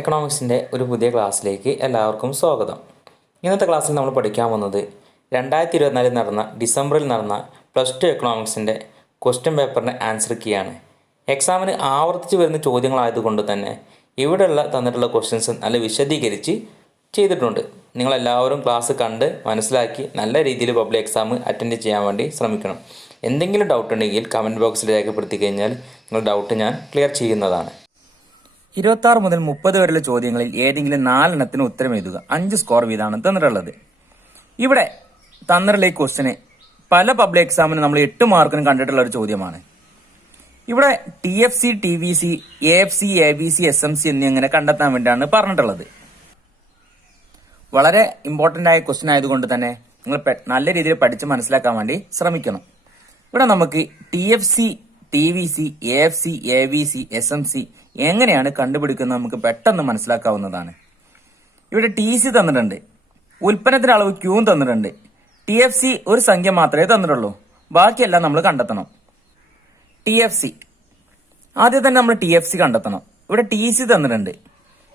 എക്കണോമിക്സിൻ്റെ ഒരു പുതിയ ക്ലാസ്സിലേക്ക് എല്ലാവർക്കും സ്വാഗതം. ഇന്നത്തെ ക്ലാസ്സിൽ നമ്മൾ പഠിക്കാൻ പോകുന്നത് 2024 നടന്ന ഡിസംബറിൽ നടന്ന +2 എക്കണോമിക്സിൻ്റെ ക്വസ്റ്റ്യൻ പേപ്പറിൻ്റെ ആൻസർ കീയാണ്. എക്സാമിന് ആവർത്തിച്ച് വരുന്ന ചോദ്യങ്ങളായതുകൊണ്ട് തന്നെ ഇവിടെയുള്ള തന്നിട്ടുള്ള ക്വസ്റ്റ്യൻസ് നല്ല വിശദീകരിച്ച് ചെയ്തിട്ടുണ്ട്. നിങ്ങളെല്ലാവരും ക്ലാസ് കണ്ട് മനസ്സിലാക്കി നല്ല രീതിയിൽ പബ്ലിക് എക്സാം അറ്റൻഡ് ചെയ്യാൻ വേണ്ടി ശ്രമിക്കണം. എന്തെങ്കിലും ഡൗട്ട് ഉണ്ടെങ്കിൽ കമൻറ്റ് ബോക്സിൽ രേഖപ്പെടുത്തി കഴിഞ്ഞാൽ നിങ്ങളുടെ ഡൗട്ട് ഞാൻ ക്ലിയർ ചെയ്യുന്നതാണ്. 26 മുതൽ 30 വരെയുള്ള ചോദ്യങ്ങളിൽ ഏതെങ്കിലും 4 എണ്ണത്തിന് ഉത്തരം എഴുതുക. 5 സ്കോർ വീതമാണ് തന്നിട്ടുള്ളത്. ഇവിടെ തന്നിട്ടുള്ള ഈ ക്വസ്റ്റിന് പല പബ്ലിക് എക്സാമിന് നമ്മൾ 8 മാർക്കിന് കണ്ടിട്ടുള്ള ഒരു ചോദ്യമാണ്. ഇവിടെ TFC, TVC, AFC, ABC, SMC എന്നിങ്ങനെ കണ്ടെത്താൻ വേണ്ടിയാണ് പറഞ്ഞിട്ടുള്ളത്. വളരെ ഇമ്പോർട്ടന്റ് ആയ ക്വസ്റ്റ്യൻ ആയതുകൊണ്ട് തന്നെ നിങ്ങൾ നല്ല രീതിയിൽ പഠിച്ച് മനസ്സിലാക്കാൻ വേണ്ടി ശ്രമിക്കണം. ഇവിടെ നമുക്ക് TFC, TVC, AFC, ABC, SMC എങ്ങനെയാണ് കണ്ടുപിടിക്കുന്നത് നമുക്ക് പെട്ടെന്ന് മനസ്സിലാക്കാവുന്നതാണ്. ഇവിടെ TC തന്നിട്ടുണ്ട്, ഉൽപ്പന്നത്തിന്റെ അളവ് Q തന്നിട്ടുണ്ട്. TFC ഒരു സംഖ്യ മാത്രമേ തന്നിട്ടുള്ളൂ, ബാക്കിയെല്ലാം നമ്മൾ കണ്ടെത്തണം. TFC ആദ്യം തന്നെ നമ്മൾ TFC കണ്ടെത്തണം. ഇവിടെ TC തന്നിട്ടുണ്ട്.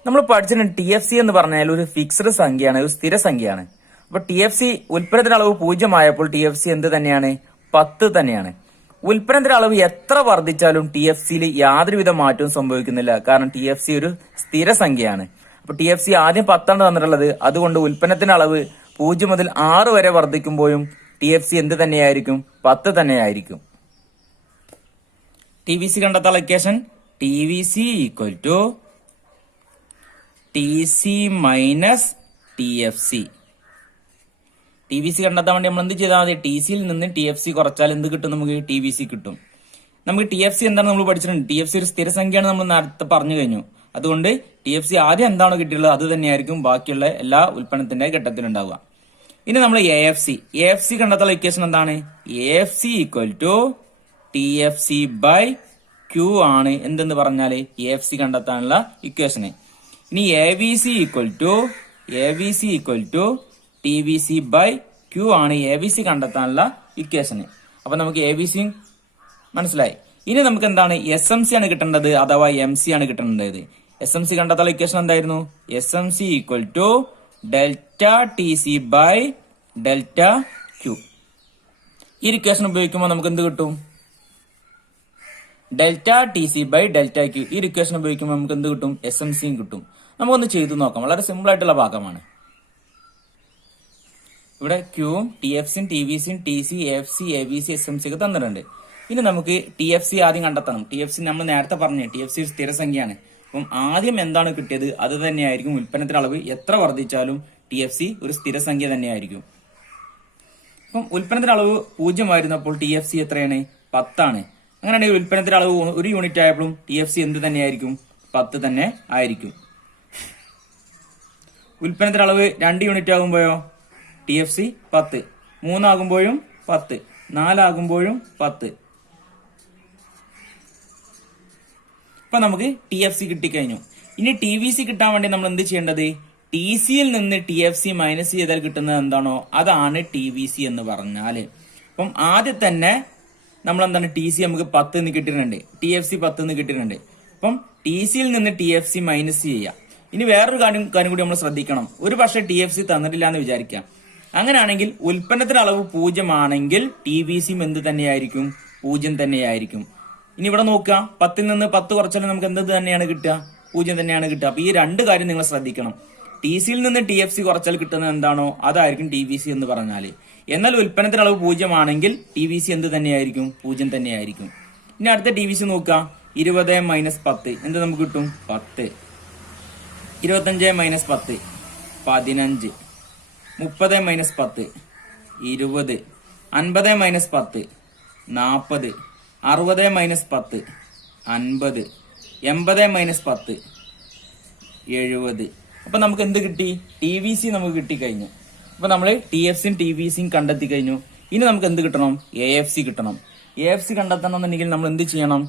നമ്മൾ പഠിച്ചിട്ടുണ്ട് TFC എന്ന് പറഞ്ഞാൽ ഒരു ഫിക്സ്ഡ് സംഖ്യയാണ്, ഒരു സ്ഥിര സംഖ്യയാണ്. അപ്പൊ TFC ഉൽപ്പന്നത്തിന്റെ അളവ് 0 ആയപ്പോൾ TFC എന്ത് തന്നെയാണ്? 10 തന്നെയാണ്. ഉൽപ്പന്നത്തിന്റെ അളവ് എത്ര വർദ്ധിച്ചാലും TFCയിൽ യാതൊരുവിധ മാറ്റവും സംഭവിക്കുന്നില്ല, കാരണം TFC ഒരു സ്ഥിര സംഖ്യയാണ്. അപ്പൊ TFC ആദ്യം 10 ആണ് തന്നിട്ടുള്ളത്. അതുകൊണ്ട് ഉൽപ്പന്നത്തിന്റെ അളവ് 0 മുതൽ 6 വരെ വർദ്ധിക്കുമ്പോഴും TFC എന്ത് തന്നെയായിരിക്കും? 10 തന്നെയായിരിക്കും. TVC കണ്ടെത്താനുള്ള equation TVC equal to TC minus TFC. TVC കണ്ടെത്താൻ വേണ്ടി നമ്മൾ എന്ത് ചെയ്താൽ മതി? TCയിൽ നിന്ന് TFC കുറച്ചാൽ എന്ത് കിട്ടും? നമുക്ക് TVC കിട്ടും. നമുക്ക് TFC എന്താണ് നമ്മൾ പഠിച്ചിട്ടുണ്ട്. TFC ഒരു സ്ഥിര സംഖ്യയാണ്, നമ്മൾ നേരത്തെ പറഞ്ഞു കഴിഞ്ഞു. അതുകൊണ്ട് TFC ആദ്യം എന്താണോ കിട്ടിയുള്ളത് അത് തന്നെയായിരിക്കും ബാക്കിയുള്ള എല്ലാ ഉൽപ്പന്നത്തിന്റെ ഘട്ടത്തിലുണ്ടാവുക. ഇനി നമ്മൾ AFC കണ്ടെത്താനുള്ള ഇക്വേഷൻ എന്താണ്? AFC equal to TFC by Q ആണ് എന്തെന്ന് പറഞ്ഞാല് AFC കണ്ടെത്താനുള്ള ഇക്വേഷന്. ഇനി ABC equal to TVC by Q ആണ് ABC കണ്ടെത്താനുള്ള ഇക്വേഷന്. അപ്പൊ നമുക്ക് ABC മനസ്സിലായി. ഇനി നമുക്ക് എന്താണ്? SMC ആണ് കിട്ടേണ്ടത്, അഥവാ MC ആണ് കിട്ടേണ്ടത്. SMC കണ്ടെത്താനുള്ള ഇക്വേഷൻ എന്തായിരുന്നു? SMC equal to delta TC by delta Q. ഈ ഇക്വേഷൻ ഉപയോഗിക്കുമ്പോൾ നമുക്ക് എന്ത് കിട്ടും? Delta TC by delta Q. ഈ ഇക്വേഷൻ ഉപയോഗിക്കുമ്പോൾ നമുക്ക് എന്ത് കിട്ടും? SMC കിട്ടും. നമുക്കൊന്ന് ചെയ്തു നോക്കാം. വളരെ സിമ്പിൾ ആയിട്ടുള്ള ഭാഗമാണ്. ഇവിടെ Qയും TFCയും TVCയും TC, AFC, ABC, SMC ഒക്കെ തന്നിട്ടുണ്ട്. ഇനി നമുക്ക് TFC ആദ്യം കണ്ടെത്തണം. TFC നമ്മൾ നേരത്തെ പറഞ്ഞു, TFC ഒരു സ്ഥിര സംഖ്യയാണ്. അപ്പം ആദ്യം എന്താണ് കിട്ടിയത് അത് തന്നെയായിരിക്കും. ഉൽപ്പന്നത്തിന്റെ അളവ് എത്ര വർദ്ധിച്ചാലും TFC ഒരു സ്ഥിര സംഖ്യ തന്നെയായിരിക്കും. അപ്പം ഉൽപ്പന്നത്തിന്റെ അളവ് 0 ആയിരുന്നപ്പോൾ TFC എത്രയാണ്? 10 ആണ്. അങ്ങനെയാണെങ്കിൽ ഉൽപ്പന്നത്തിന്റെ അളവ് 1 യൂണിറ്റ് ആയപ്പോഴും TFC എന്ത് തന്നെയായിരിക്കും? 10 തന്നെ ആയിരിക്കും. ഉൽപ്പന്നത്തിന്റെ അളവ് 2 യൂണിറ്റ് ആകുമ്പോഴോ TFC 10, 3 ആകുമ്പോഴും 10, 4 ആകുമ്പോഴും 10. ഇപ്പൊ നമുക്ക് TFC കിട്ടിക്കഴിഞ്ഞു. ഇനി TVC കിട്ടാൻ വേണ്ടി നമ്മൾ എന്ത് ചെയ്യേണ്ടത്? TCയിൽ നിന്ന് TFC മൈനസ് ചെയ്താൽ കിട്ടുന്നത് എന്താണോ അതാണ് TVC എന്ന് പറഞ്ഞാല്. അപ്പം ആദ്യം തന്നെ നമ്മൾ എന്താണ്? TC നമുക്ക് 10 എന്ന് കിട്ടിയിട്ടുണ്ട്, TFC 10 എന്ന് കിട്ടിയിട്ടുണ്ട്. അപ്പം TCയിൽ നിന്ന് TFC മൈനസ് ചെയ്യാം. ഇനി വേറൊരു കാര്യം കൂടി നമ്മൾ ശ്രദ്ധിക്കണം. ഒരു പക്ഷേ TFC തന്നിട്ടില്ല എന്ന് വിചാരിക്കാം. അങ്ങനെയാണെങ്കിൽ ഉൽപ്പന്നത്തിന്റെ അളവ് 0 ആണെങ്കിൽ TVCയും എന്ത് തന്നെയായിരിക്കും? 0 തന്നെയായിരിക്കും. ഇനി ഇവിടെ നോക്കുക, 10ൽ നിന്ന് 10 കുറച്ചാലും നമുക്ക് എന്ത് തന്നെയാണ് കിട്ടുക? 0 തന്നെയാണ് കിട്ടുക. അപ്പൊ ഈ 2 കാര്യം നിങ്ങൾ ശ്രദ്ധിക്കണം. TCയിൽ നിന്ന് TFC കുറച്ചാൽ കിട്ടുന്നത് എന്താണോ അതായിരിക്കും TVC എന്ന് പറഞ്ഞാല്. എന്നാൽ ഉൽപ്പന്നത്തിന്റെ അളവ് 0 ആണെങ്കിൽ TVC എന്ത് തന്നെയായിരിക്കും? 0 തന്നെയായിരിക്കും. ഇനി അടുത്ത TVC നോക്കുക, 20 മൈനസ് 10 എന്ത് നമുക്ക് കിട്ടും? 10. 25 minus 10 15, 30 minus 10 20, 50 minus 10 40, 60 minus 10 50, 80 minus 10 70. അപ്പൊ നമുക്ക് എന്ത് കിട്ടി? TVC നമുക്ക് കിട്ടിക്കഴിഞ്ഞു. അപ്പൊ നമ്മൾ TFCയും TVCയും കണ്ടെത്തി കഴിഞ്ഞു. ഇനി നമുക്ക് എന്ത് കിട്ടണം? AFC കിട്ടണം. AFC കണ്ടെത്തണമെന്നുണ്ടെങ്കിൽ നമ്മൾ എന്ത് ചെയ്യണം?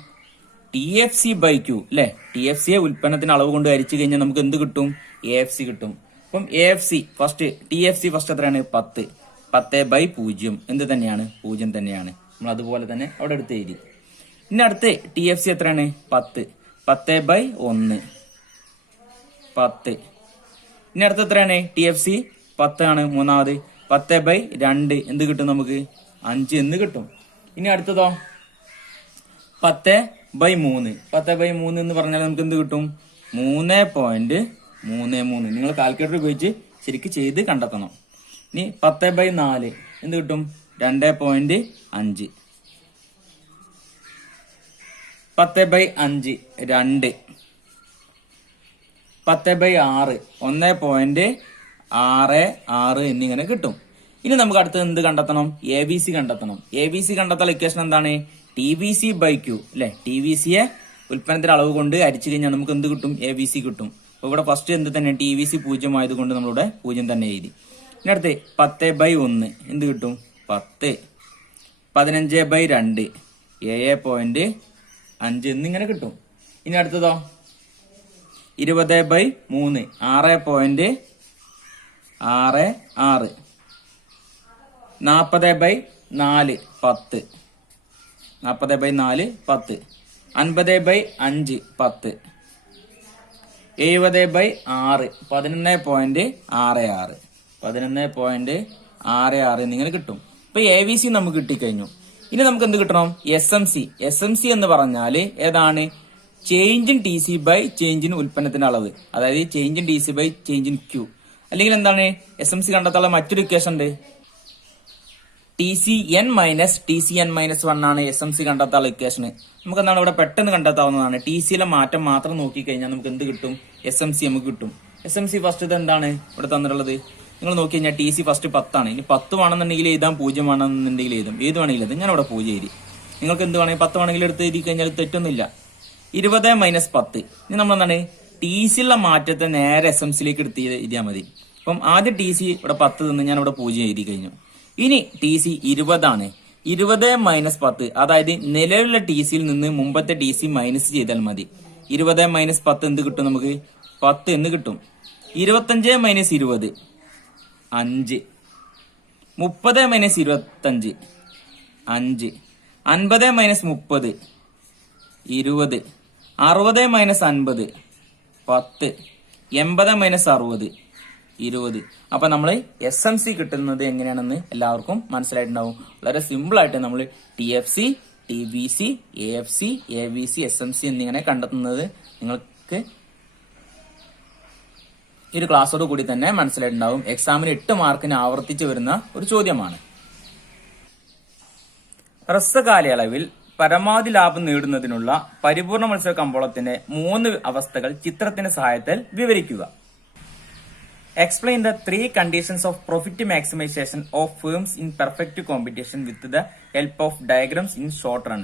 TFC ബൈ Q അല്ലെ? TFCയെ ഉൽപ്പന്നത്തിന് അളവ് കൊണ്ട് ഹരിച്ചു കഴിഞ്ഞാൽ നമുക്ക് എന്ത് കിട്ടും? AFC കിട്ടും. അപ്പം AFC ഫസ്റ്റ്, TFC ഫസ്റ്റ് എത്രയാണ്? 10. 10 ബൈ 0 എന്ത് തന്നെയാണ്? 0 തന്നെയാണ്. നമ്മൾ അതുപോലെ തന്നെ അവിടെ എടുത്ത് എഴുതി. ഇനി അടുത്ത് TFC എത്രയാണ്? 10. 10 ബൈ 1 10. ഇനി അടുത്ത എത്രയാണ്? TFC 10 ആണ് മൂന്നാമത്. 10/2 എന്ത് കിട്ടും നമുക്ക്? 5 എന്ന് കിട്ടും. ഇനി അടുത്തതോ 10/3. 10/3 എന്ന് പറഞ്ഞാൽ നമുക്ക് എന്ത് കിട്ടും? 3.33. നിങ്ങൾ കാൽക്കുലേറ്റർ ഉപയോഗിച്ച് ശരിക്കും ചെയ്ത് കണ്ടെത്തണം. ഇനി 10/4 എന്ത് കിട്ടും? 2.5. 10/5 2. 10/6 1.66 എന്നിങ്ങനെ കിട്ടും. ഇനി നമുക്ക് അടുത്തത് എന്ത് കണ്ടെത്തണം? ABC കണ്ടെത്തണം. ABC കണ്ടെത്താൻ ഇക്വേഷൻ എന്താണ്? TVC/Q അല്ലെ? TVCയെ ഉൽപ്പന്നത്തിന്റെ അളവ് കൊണ്ട് ഹരിച്ചു കഴിഞ്ഞാൽ നമുക്ക് എന്ത് കിട്ടും? ABC കിട്ടും. അപ്പൊ ഇവിടെ ഫസ്റ്റ് എന്ത് തന്നെ? TVC 0 ആയതുകൊണ്ട് നമ്മളിവിടെ 0 തന്നെ എഴുതി. ഇനി അടുത്ത് 10/1 എന്ത് കിട്ടും? 10. 15/2 7.5 എന്നിങ്ങനെ കിട്ടും. ഇനി അടുത്തതോ 20/3 6.66. 40/4 10. 40/4 10. 50/5 10. 70/6 11.66. 11.66 എന്നിങ്ങനെ കിട്ടും. ഇപ്പൊ ABC നമുക്ക് കിട്ടിക്കഴിഞ്ഞു. ഇനി നമുക്ക് എന്ത് കിട്ടണം? SMC എന്ന് പറഞ്ഞാല് ഏതാണ്? Change in TC by change in ഉൽപ്പന്നത്തിന്റെ അളവ്, അതായത് change in TC by change in Q. അല്ലെങ്കിൽ എന്താണ്? SMC കണ്ടെത്താനുള്ള മറ്റൊരു ഇക്വേഷൻ ഉണ്ട്. TCN-1 ആണ് SMC കണ്ടെത്താനുള്ള ഇക്വേഷൻ. നമുക്ക് എന്താണ് ഇവിടെ പെട്ടെന്ന് കണ്ടെത്താവുന്നതാണ്. TCയിലെ മാറ്റം മാത്രം നോക്കിക്കഴിഞ്ഞാൽ നമുക്ക് എന്ത് കിട്ടും? SMC നമുക്ക് കിട്ടും. SMC ഫസ്റ്റ് ഇത് എന്താണ് ഇവിടെ തന്നിട്ടുള്ളത്? നിങ്ങൾ നോക്കി കഴിഞ്ഞാൽ TC ഫസ്റ്റ് 10 ആണ്. ഇനി 10 വേണമെന്നുണ്ടെങ്കിൽ എഴുതാം, 0 വേണമെന്നുണ്ടെങ്കിൽ എഴുതും. ഏത് വേണമെങ്കിലും അത് ഞാൻ ഇവിടെ 0 എഴുതി. നിങ്ങൾക്ക് എന്ത് വേണമെങ്കിൽ 10 വേണമെങ്കിൽ എടുത്ത് എഴുതി കഴിഞ്ഞാൽ തെറ്റൊന്നുമില്ല. 20 - 10. ഇനി നമ്മൾ എന്താണ്? TCയിലുള്ള മാറ്റത്തെ നേരെ SMCയിലേക്ക് എടുത്ത് എഴുതിയാൽ മതി. അപ്പം ആദ്യം TC ഇവിടെ 10 തന്ന് ഞാൻ ഇവിടെ 0 എഴുതി കഴിഞ്ഞു. ഇനി TC 20 ആണ്. 20 - 10, അതായത് നിലവിലുള്ള TCയിൽ നിന്ന് മുമ്പത്തെ TC മൈനസ് ചെയ്താൽ മതി. 20 - 10 എന്ത് കിട്ടും നമുക്ക്? 10 എന്ന് കിട്ടും. 25 - 20 5. 30 - 25 5. 50 - 30 20. 60 - 50 10. 80 - 60 20. അപ്പൊ നമ്മൾ SMC കിട്ടുന്നത് എങ്ങനെയാണെന്ന് എല്ലാവർക്കും മനസ്സിലായിട്ടുണ്ടാവും. വളരെ സിമ്പിൾ ആയിട്ട് നമ്മൾ TFC, TVC, AFC, ABC, SMC എന്നിങ്ങനെ കണ്ടെത്തുന്നത് നിങ്ങൾക്ക് ഈ ഒരു ക്ലാസ്സോട് കൂടി തന്നെ മനസ്സിലായിട്ടുണ്ടാവും. എക്സാമിന് 8 മാർക്കിന് ആവർത്തിച്ച് വരുന്ന ഒരു ചോദ്യമാണ്. ഹ്രസ്വകാലയളവിൽ പരമാവധി ലാഭം നേടുന്നതിനുള്ള പരിപൂർണ മത്സര കമ്പോളത്തിന്റെ 3 അവസ്ഥകൾ ചിത്രത്തിന്റെ സഹായത്താൽ വിവരിക്കുക. Explain the 3 conditions of profit maximization of firms in perfect competition with the help of diagrams in short run.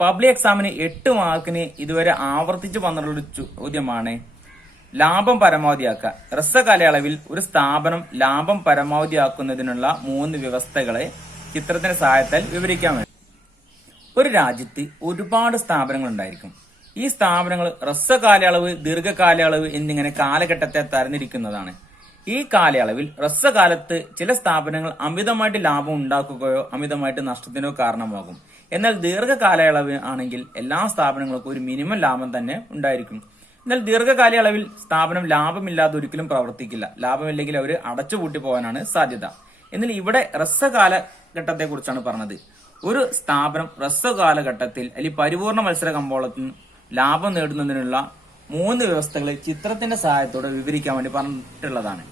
Public എക്സാമിന് 8 മാർക്കിന് ഇതുവരെ ആവർത്തിച്ച് വന്നിട്ടുള്ള ചോദ്യമാണ് ലാഭം പരമാവധിയാക്കുക. ഹ്രസ്വകാലയളവിൽ ഒരു സ്ഥാപനം ലാഭം പരമാവധിയാക്കുന്നതിനുള്ള 3 വ്യവസ്ഥകളെ ചിത്രത്തിന്റെ സഹായത്താൽ വിവരിക്കാൻ വേണ്ടി. ഒരു രാജ്യത്ത് ഒരുപാട് സ്ഥാപനങ്ങൾ ഉണ്ടായിരിക്കും. ഈ സ്ഥാപനങ്ങൾ ഹ്രസ്വകാലയളവ്, ദീർഘകാലയളവ് എന്നിങ്ങനെ കാലഘട്ടത്തെ തരംതിരിക്കുന്നതാണ്. ഈ കാലയളവിൽ ഹ്രസ്വകാലത്ത് ചില സ്ഥാപനങ്ങൾ അമിതമായിട്ട് ലാഭം ഉണ്ടാക്കുകയോ അമിതമായിട്ട് നഷ്ടത്തിനോ കാരണമാകും. എന്നാൽ ദീർഘകാലയളവ് ആണെങ്കിൽ എല്ലാ സ്ഥാപനങ്ങൾക്കും ഒരു മിനിമം ലാഭം തന്നെ ഉണ്ടായിരിക്കും. എന്നാൽ ദീർഘകാലയളവിൽ സ്ഥാപനം ലാഭമില്ലാതെ ഒരിക്കലും പ്രവർത്തിക്കില്ല. ലാഭമില്ലെങ്കിൽ അവർ അടച്ചുപൂട്ടി പോകാനാണ് സാധ്യത. എന്നാൽ ഇവിടെ ഹ്രസ്വകാലഘട്ടത്തെ കുറിച്ചാണ് പറഞ്ഞത്. ഒരു സ്ഥാപനം ഹ്രസ്വകാലഘട്ടത്തിൽ അല്ലെങ്കിൽ പരിപൂർണ മത്സര കമ്പോളത്തിൽ ലാഭം നേടുന്നതിനുള്ള 3 വ്യവസ്ഥകളെ ചിത്രത്തിന്റെ സഹായത്തോടെ വിവരിക്കാൻ വേണ്ടി പറഞ്ഞിട്ടുള്ളതാണ്.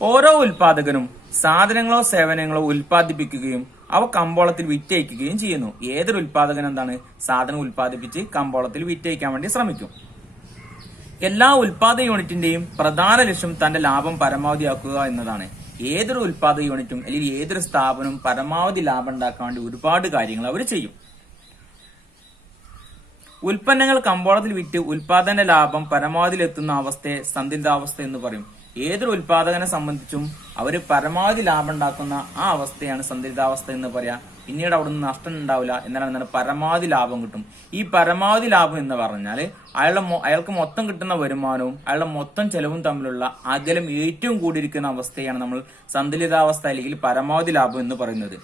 ഓരോ ഉൽപാദകനും സാധനങ്ങളോ സേവനങ്ങളോ ഉൽപ്പാദിപ്പിക്കുകയും അവ കമ്പോളത്തിൽ വിറ്റഴിക്കുകയും ചെയ്യുന്നു. ഏതൊരു ഉൽപാദകൻ എന്താണ്? സാധനം ഉൽപ്പാദിപ്പിച്ച് കമ്പോളത്തിൽ വിറ്റഴിക്കാൻ വേണ്ടി ശ്രമിക്കും. എല്ലാ ഉൽപാദക യൂണിറ്റിന്റെയും പ്രധാന ലക്ഷ്യം തന്റെ ലാഭം പരമാവധിയാക്കുക എന്നതാണ്. ഏതൊരു ഉൽപാദക യൂണിറ്റും അല്ലെങ്കിൽ ഏതൊരു സ്ഥാപനവും പരമാവധി ലാഭം ഉണ്ടാക്കാൻ വേണ്ടി ഒരുപാട് കാര്യങ്ങൾ അവർ ചെയ്യും. ഉൽപ്പന്നങ്ങൾ കമ്പോളത്തിൽ വിറ്റ് ഉൽപാദന ലാഭം പരമാവധിയിലെത്തുന്ന അവസ്ഥയെ സന്തുലിതാവസ്ഥ എന്ന് പറയും. ഏതൊരു ഉൽപാദകനെ സംബന്ധിച്ചും അവര് പരമാവധി ലാഭം ഉണ്ടാക്കുന്ന ആ അവസ്ഥയാണ് സന്തുലിതാവസ്ഥ എന്ന് പറയാം. പിന്നീട് അവിടെ നിന്ന് നഷ്ടം ഉണ്ടാവില്ല, എന്നാണ് പരമാവധി ലാഭം കിട്ടും. ഈ പരമാവധി ലാഭം എന്ന് പറഞ്ഞാല് അയാൾക്ക് മൊത്തം കിട്ടുന്ന വരുമാനവും അയാളുടെ മൊത്തം ചെലവും തമ്മിലുള്ള അകലം ഏറ്റവും കൂടിയിരിക്കുന്ന അവസ്ഥയാണ് നമ്മൾ സന്തുലിതാവസ്ഥ അല്ലെങ്കിൽ പരമാവധി ലാഭം എന്ന് പറയുന്നത്.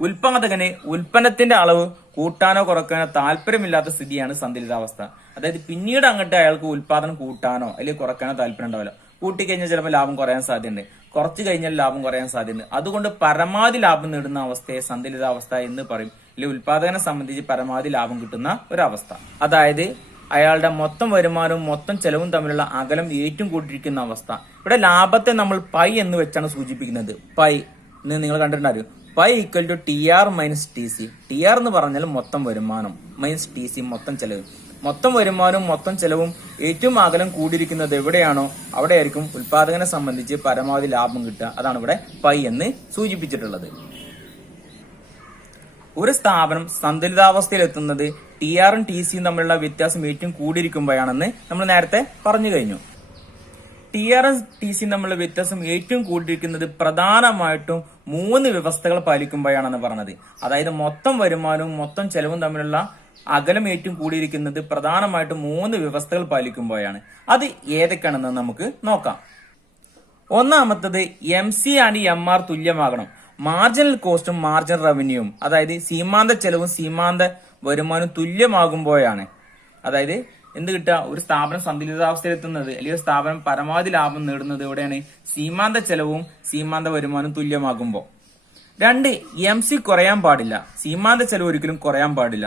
ഉൽപാദകന് ഉൽപ്പന്നത്തിന്റെ അളവ് കൂട്ടാനോ കുറയ്ക്കാനോ താല്പര്യമില്ലാത്ത സ്ഥിതിയാണ് സന്തുലിതാവസ്ഥ. അതായത് പിന്നീട് അങ്ങോട്ട് അയാൾക്ക് ഉൽപാദനം കൂട്ടാനോ അല്ലെങ്കിൽ കുറയ്ക്കാനോ താല്പര്യം ഉണ്ടാവില്ല. കൂട്ടിക്കഴിഞ്ഞാൽ ചിലപ്പോൾ ലാഭം കുറയാൻ സാധ്യതയുണ്ട്, കുറച്ച് കഴിഞ്ഞാൽ ലാഭം കുറയാൻ സാധ്യതയുണ്ട്. അതുകൊണ്ട് പരമാവധി ലാഭം നേടുന്ന അവസ്ഥയെ സന്തുലിതാവസ്ഥ എന്ന് പറയും. അല്ലെങ്കിൽ ഉൽപാദകനെ സംബന്ധിച്ച് പരമാവധി ലാഭം കിട്ടുന്ന ഒരവസ്ഥ. അതായത് അയാളുടെ മൊത്തം വരുമാനവും മൊത്തം ചെലവും തമ്മിലുള്ള അകലം ഏറ്റവും കൂട്ടിയിരിക്കുന്ന അവസ്ഥ. ഇവിടെ ലാഭത്തെ നമ്മൾ പൈ എന്ന് വെച്ചാണ് സൂചിപ്പിക്കുന്നത്. പൈ എന്ന് നിങ്ങൾ കണ്ടിട്ടുണ്ടാവും. Pi equal to T R minus T C. T R എന്ന് പറഞ്ഞാൽ മൊത്തം വരുമാനം മൈനസ് ടി സി മൊത്തം ചെലവ്. മൊത്തം വരുമാനവും മൊത്തം ചെലവും ഏറ്റവും അകലം കൂടിയിരിക്കുന്നത് എവിടെയാണോ അവിടെ ആയിരിക്കും ഉൽപാദകനെ സംബന്ധിച്ച് പരമാവധി ലാഭം കിട്ടുക. അതാണ് ഇവിടെ പൈ എന്ന് സൂചിപ്പിച്ചിട്ടുള്ളത്. ഒരു സ്ഥാപനം സന്തുലിതാവസ്ഥയിൽ എത്തുന്നത് ടി ആറും ടി സിയും തമ്മിലുള്ള വ്യത്യാസം ഏറ്റവും കൂടിയിരിക്കുമ്പോഴാണെന്ന് നമ്മൾ നേരത്തെ പറഞ്ഞു കഴിഞ്ഞു. ടി ആറും ടി സിയും തമ്മിലുള്ള വ്യത്യാസം ഏറ്റവും കൂടിയിരിക്കുന്നത് പ്രധാനമായിട്ടും 3 വ്യവസ്ഥകൾ പാലിക്കുമ്പോഴാണെന്ന് പറഞ്ഞത്. അതായത് മൊത്തം വരുമാനവും മൊത്തം ചെലവും തമ്മിലുള്ള അകലം ഏറ്റവും കൂടിയിരിക്കുന്നത് പ്രധാനമായിട്ടും 3 വ്യവസ്ഥകൾ പാലിക്കുമ്പോഴാണ്. അത് ഏതൊക്കെയാണെന്ന് നമുക്ക് നോക്കാം. ഒന്നാമത്തത് M C and M R തുല്യമാകണം. മാർജിനൽ കോസ്റ്റും മാർജിനൽ റവന്യൂവും, അതായത് സീമാന്ത ചെലവും സീമാന്ത വരുമാനവും തുല്യമാകുമ്പോഴാണ്. അതായത് എന്ത് കിട്ടുക, ഒരു സ്ഥാപനം സന്തുലിതാവസ്ഥയിൽ എത്തുന്നത് അല്ലെങ്കിൽ സ്ഥാപനം പരമാവധി ലാഭം നേടുന്നത് എവിടെയാണ്, സീമാന്ത ചെലവും സീമാന്ത വരുമാനവും തുല്യമാകുമ്പോൾ. 2, എം സി കുറയാൻ പാടില്ല. സീമാന്ത ചെലവ് ഒരിക്കലും കുറയാൻ പാടില്ല.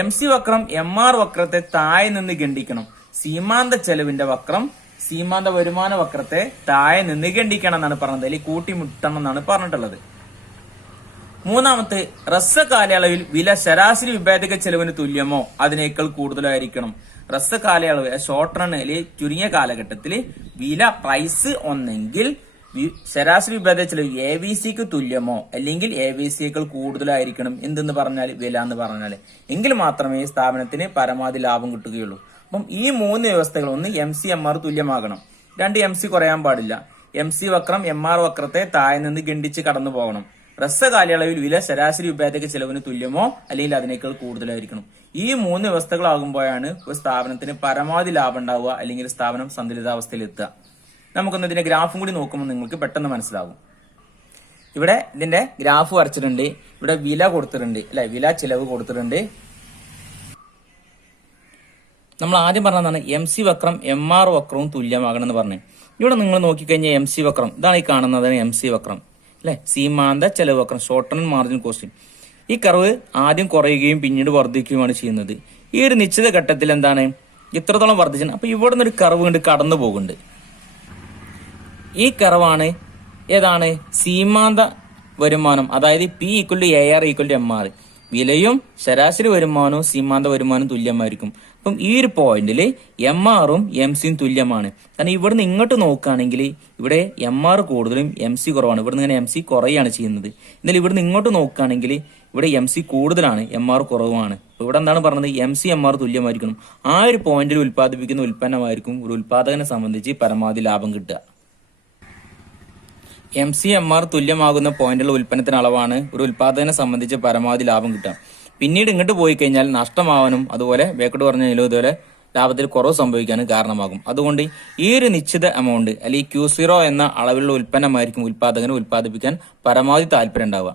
എം സി വക്രം എം ആർ വക്രത്തെ താഴെ നിന്ന് ഗണ്ഡിക്കണം. സീമാന്ത ചെലവിന്റെ വക്രം സീമാന്ത വരുമാന വക്രത്തെ താഴെ നിന്ന് ഗണ്ഡിക്കണം എന്നാണ് പറഞ്ഞത്, അല്ലെങ്കിൽ കൂട്ടിമുട്ടണം എന്നാണ് പറഞ്ഞിട്ടുള്ളത്. 3, റസ്സ കാലയളവിൽ വില ശരാശരി വിഭേദക ചെലവിന് തുല്യമോ അതിനേക്കാൾ കൂടുതലായിരിക്കണം. റസ്സ കാലയളവ് ഷോർട്ട് റൺ അല്ലെങ്കിൽ ചുരുങ്ങിയ കാലഘട്ടത്തിൽ വില പ്രൈസ് ഒന്നെങ്കിൽ ശരാശരി വിഭേദ ചെലവ് എ വി സിക്ക് തുല്യമോ അല്ലെങ്കിൽ എ വി സിയേക്കാൾ കൂടുതലായിരിക്കണം. എന്തെന്ന് പറഞ്ഞാൽ വില എന്ന് പറഞ്ഞാൽ എങ്കിൽ മാത്രമേ സ്ഥാപനത്തിന് പരമാവധി ലാഭം കിട്ടുകയുള്ളൂ. അപ്പം ഈ 3 വ്യവസ്ഥകൾ, ഒന്ന് എം സി എം ആർ തുല്യമാകണം, 2 എം സി കുറയാൻ പാടില്ല, എം സി വക്രം എം ആർ വക്രത്തെ താഴെ നിന്ന് ഗണ്ഡിച്ച് കടന്നു പോകണം, റസ്സ കാലയളവിൽ വില ശരാശരി വിഭേദക ചെലവിന് തുല്യമോ അല്ലെങ്കിൽ അതിനേക്കാൾ കൂടുതലായിരിക്കണം. ഈ 3 വ്യവസ്ഥകളാകുമ്പോഴാണ് ഒരു സ്ഥാപനത്തിന് പരമാവധി ലാഭം ഉണ്ടാവുക അല്ലെങ്കിൽ സ്ഥാപനം സന്തുലിതാവസ്ഥയിൽ എത്തുക. നമുക്കൊന്ന് ഇതിന്റെ ഗ്രാഫും കൂടി നോക്കുമ്പോൾ നിങ്ങൾക്ക് പെട്ടെന്ന് മനസ്സിലാവും. ഇവിടെ ഇതിന്റെ ഗ്രാഫ് വരച്ചിട്ടുണ്ട്, ഇവിടെ വില കൊടുത്തിട്ടുണ്ട് അല്ലെ, വില ചെലവ് കൊടുത്തിട്ടുണ്ട്. നമ്മൾ ആദ്യം പറഞ്ഞതാണ് എം സി വക്രം എം ആർ വക്രവും തുല്യമാകണം എന്ന് പറഞ്ഞു. ഇവിടെ നിങ്ങൾ നോക്കിക്കഴിഞ്ഞാൽ എം സി വക്രം ഇതാണ് ഈ കാണുന്നതാണ് എം സി വക്രം അല്ലെ, സീമാന്ത ചെലവ് വക്രം, ഷോർട്ട് ടേൺ മാർജിൻ കോസ്റ്റ്. ഈ കർവ് ആദ്യം കുറയുകയും പിന്നീട് വർദ്ധിക്കുകയുമാണ് ചെയ്യുന്നത്. ഈ ഒരു നിശ്ചിത ഘട്ടത്തിൽ എന്താണ് ഇത്രത്തോളം വർദ്ധിച്ചത്. അപ്പൊ ഇവിടെ നിന്നൊരു കർവ് കൊണ്ട് കടന്നു പോകുന്നുണ്ട്. ഈ കർവാണ് ഏതാണ് സീമാന്ത വരുമാനം, അതായത് P equal to A R equal to M R. വിലയും ശരാശരി വരുമാനവും സീമാന്ത വരുമാനവും തുല്യമായിരിക്കും. അപ്പം ഈ ഒരു പോയിന്റിൽ എം ആറും എം സിയും തുല്യമാണ്. കാരണം ഇവിടുന്ന് ഇങ്ങോട്ട് നോക്കുകയാണെങ്കിൽ ഇവിടെ എം ആർ കൂടുതലും എം സി കുറവാണ്. ഇവിടുന്ന് ഇങ്ങനെ എം സി കുറയാണ് ചെയ്യുന്നത്. എന്നാൽ ഇവിടുന്ന് ഇങ്ങോട്ട് നോക്കുകയാണെങ്കിൽ ഇവിടെ എം സി കൂടുതലാണ്, എം ആർ കുറവാണ്. ഇവിടെ എന്താണ് പറഞ്ഞത്, എം സി എം ആർ തുല്യമായിരിക്കണം. ആ ഒരു പോയിന്റിൽ ഉൽപ്പാദിപ്പിക്കുന്ന ഉൽപ്പന്നമായിരിക്കും ഒരു ഉൽപാദകനെ സംബന്ധിച്ച് പരമാവധി ലാഭം കിട്ടുക. എം സി എം ആർ തുല്യമാകുന്ന പോയിന്റുള്ള ഉൽപ്പന്നത്തിന് അളവാണ് ഒരു ഉൽപാദകനെ സംബന്ധിച്ച് പരമാവധി ലാഭം കിട്ടുക. പിന്നീട് ഇങ്ങോട്ട് പോയി കഴിഞ്ഞാൽ നഷ്ടമാവാനും അതുപോലെ ബേക്കോട്ട് പറഞ്ഞാലും ഇതുപോലെ ലാഭത്തിൽ കുറവ് സംഭവിക്കാനും കാരണമാകും. അതുകൊണ്ട് ഈ ഒരു നിശ്ചിത എമൗണ്ട് അല്ലെങ്കിൽ Q0 എന്ന അളവിലുള്ള ഉൽപ്പന്നമായിരിക്കും ഉൽപാദകന് ഉൽപ്പാദിപ്പിക്കാൻ പരമാവധി താല്പര്യം ഉണ്ടാവുക.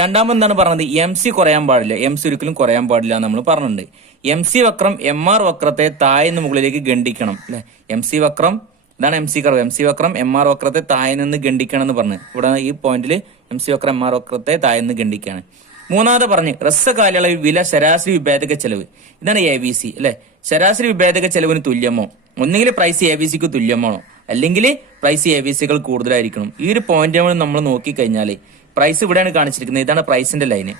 രണ്ടാമെന്താണ് പറഞ്ഞത്, എം സി കുറയാൻ പാടില്ല. എം സി ഒരിക്കലും കുറയാൻ പാടില്ല എന്ന് നമ്മൾ പറഞ്ഞിട്ടുണ്ട്. എം സി വക്രം എം ആർ വക്രത്തെ താഴ്ന്ന് മുകളിലേക്ക് ഗണ്ഡിക്കണം അല്ലെ. എം സി വക്രം ഇതാണ് M C curve. M C വക്രം എം ആർ വക്രത്തെ താഴെ നിന്ന് ഗണ്ഡിക്കണം എന്ന് പറഞ്ഞു. ഇവിടെ ഈ പോയിന്റിൽ എം സി വക്രം എം ആർ വക്രത്തെ താഴെ നിന്ന് ഗണ്ഡിക്കുകയാണ്. മൂന്നാമത് പറഞ്ഞ് റസ്സ കാലയളവിൽ വില ശരാശരി വിഭേദക ചെലവ്, ഇതാണ് എ വി സി അല്ലെ. ശരാശരി വിഭേദക ചെലവിന് തുല്യമോ, ഒന്നുകിൽ പ്രൈസ് എ വി സിക്ക് തുല്യമാണോ അല്ലെങ്കിൽ പ്രൈസ് എ വി സികൾ കൂടുതലായിരിക്കണം. ഈ ഒരു പോയിന്റ് നമ്മൾ നോക്കിക്കഴിഞ്ഞാൽ പ്രൈസ് ഇവിടെയാണ് കാണിച്ചിരിക്കുന്നത്, ഇതാണ് പ്രൈസിന്റെ ലൈന്.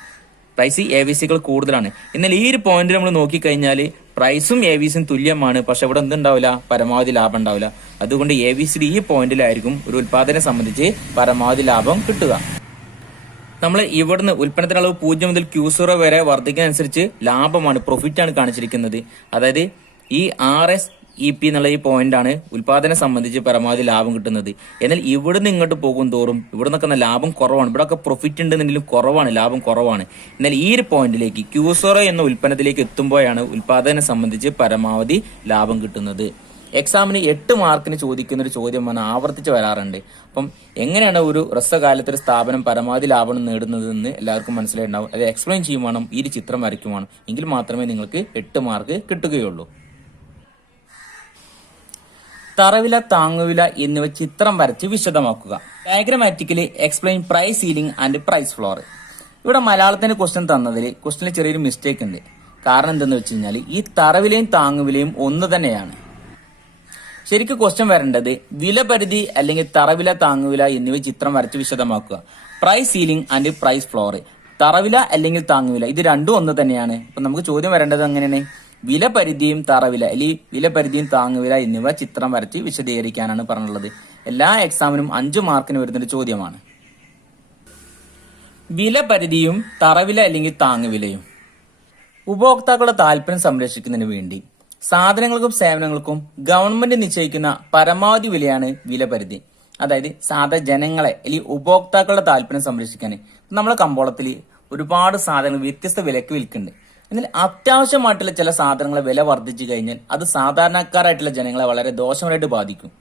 പ്രൈസ് എ വി സികൾ കൂടുതലാണ്. എന്നാൽ ഈ ഒരു പോയിന്റ് നമ്മൾ നോക്കിക്കഴിഞ്ഞാൽ പ്രൈസും എ വി സിയും തുല്യമാണ്. പക്ഷെ ഇവിടെ എന്തുണ്ടാവില്ല, പരമാവധി ലാഭം ഉണ്ടാവില്ല. അതുകൊണ്ട് എ വി സി ഈ പോയിന്റിലായിരിക്കും ഒരു ഉൽപാദനെ സംബന്ധിച്ച് പരമാവധി ലാഭം കിട്ടുക. നമ്മൾ ഇവിടുന്ന് ഉൽപ്പന്നത്തിന്റെ അളവ് 0 മുതൽ Q0 വരെ വർദ്ധിക്കുന്നതനുസരിച്ച് ലാഭമാണ്, പ്രോഫിറ്റ് ആണ് കാണിച്ചിരിക്കുന്നത്. അതായത് ഈ RSEP എന്നുള്ള ഈ പോയിന്റ് ആണ് ഉൽപാദനെ സംബന്ധിച്ച് പരമാവധി ലാഭം കിട്ടുന്നത്. എന്നാൽ ഇവിടുന്ന് ഇങ്ങോട്ട് പോകും തോറും ഇവിടെ നിൽക്കുന്ന ലാഭം കുറവാണ്. ഇവിടെ ഒക്കെ പ്രോഫിറ്റ് ഉണ്ടെന്നെങ്കിലും കുറവാണ്, ലാഭം കുറവാണ്. എന്നാൽ ഈ ഒരു പോയിന്റിലേക്ക് Q0 എന്ന ഉൽപ്പന്നത്തിലേക്ക് എത്തുമ്പോഴാണ് ഉൽപാദനെ സംബന്ധിച്ച് പരമാവധി ലാഭം കിട്ടുന്നത്. എക്സാമിന് 8 മാർക്കിന് ചോദിക്കുന്ന ഒരു ചോദ്യമാണ് ആവർത്തിച്ച് വരാറുണ്ട്. അപ്പം എങ്ങനെയാണ് ഒരു ഹ്രസ്വകാലത്ത് ഒരു സ്ഥാപനം പരമാവധി ലാഭം നേടുന്നതെന്ന് എല്ലാവർക്കും മനസ്സിലായിട്ടുണ്ടാവും. അത് എക്സ്പ്ലെയിൻ ചെയ്യുവാനും ഈ ഒരു ചിത്രം വരയ്ക്കുവാനും എങ്കിൽ മാത്രമേ നിങ്ങൾക്ക് 8 മാർക്ക് കിട്ടുകയുള്ളൂ. തറവില, താങ്ങുവില എന്നിവ ചിത്രം വരച്ച് വിശദമാക്കുക. Diagrammatically explain price ceiling and price floor. ഇവിടെ മലയാളത്തിന്റെ ക്വസ്റ്റ്യൻ തന്നതിൽ ക്വസ്റ്റ്യനിൽ ചെറിയൊരു മിസ്റ്റേക്ക് ഉണ്ട്. കാരണം എന്തെന്ന് വെച്ച് കഴിഞ്ഞാൽ ഈ തറവിലയും താങ്ങുവിലയും ഒന്ന് തന്നെയാണ്. ശരിക്കും ക്വസ്റ്റ്യൻ വരേണ്ടത് വില പരിധി അല്ലെങ്കിൽ തറവില, താങ്ങുവില എന്നിവ ചിത്രം വരച്ച് വിശദമാക്കുക. Price ceiling and price floor, തറവില അല്ലെങ്കിൽ താങ്ങുവില ഇത് രണ്ടും ഒന്ന് തന്നെയാണ്. അപ്പൊ നമുക്ക് ചോദ്യം വരേണ്ടത് എങ്ങനെയാണ്? വില പരിധിയും തറവില അല്ലെങ്കിൽ വില പരിധിയും താങ്ങുവില എന്നിവ ചിത്രം വരച്ച് വിശദീകരിക്കാനാണ് പറഞ്ഞിട്ടുള്ളത്. എല്ലാ എക്സാമിനും 5 മാർക്കിന് വരുന്നൊരു ചോദ്യമാണ്. വില പരിധിയും തറവില അല്ലെങ്കിൽ താങ്ങുവിലയും ഉപഭോക്താക്കളുടെ താല്പര്യം സംരക്ഷിക്കുന്നതിന് വേണ്ടി സാധനങ്ങൾക്കും സേവനങ്ങൾക്കും ഗവൺമെന്റ് നിശ്ചയിക്കുന്ന പരമാവധി വിലയാണ് വില പരിധി. അതായത് ജനങ്ങളെ അല്ലെങ്കിൽ ഉപഭോക്താക്കളുടെ താല്പര്യം സംരക്ഷിക്കാൻ നമ്മളെ കമ്പോളത്തിൽ ഒരുപാട് സാധനങ്ങൾ വ്യത്യസ്ത വിലക്ക് വിൽക്കുന്നുണ്ട്. എന്നാൽ അത്യാവശ്യമായിട്ടുള്ള ചില സാധനങ്ങളെ വില വർദ്ധിച്ചു കഴിഞ്ഞാൽ അത് സാധാരണക്കാരായിട്ടുള്ള ജനങ്ങളെ വളരെ ദോഷമായിട്ട് ബാധിക്കും.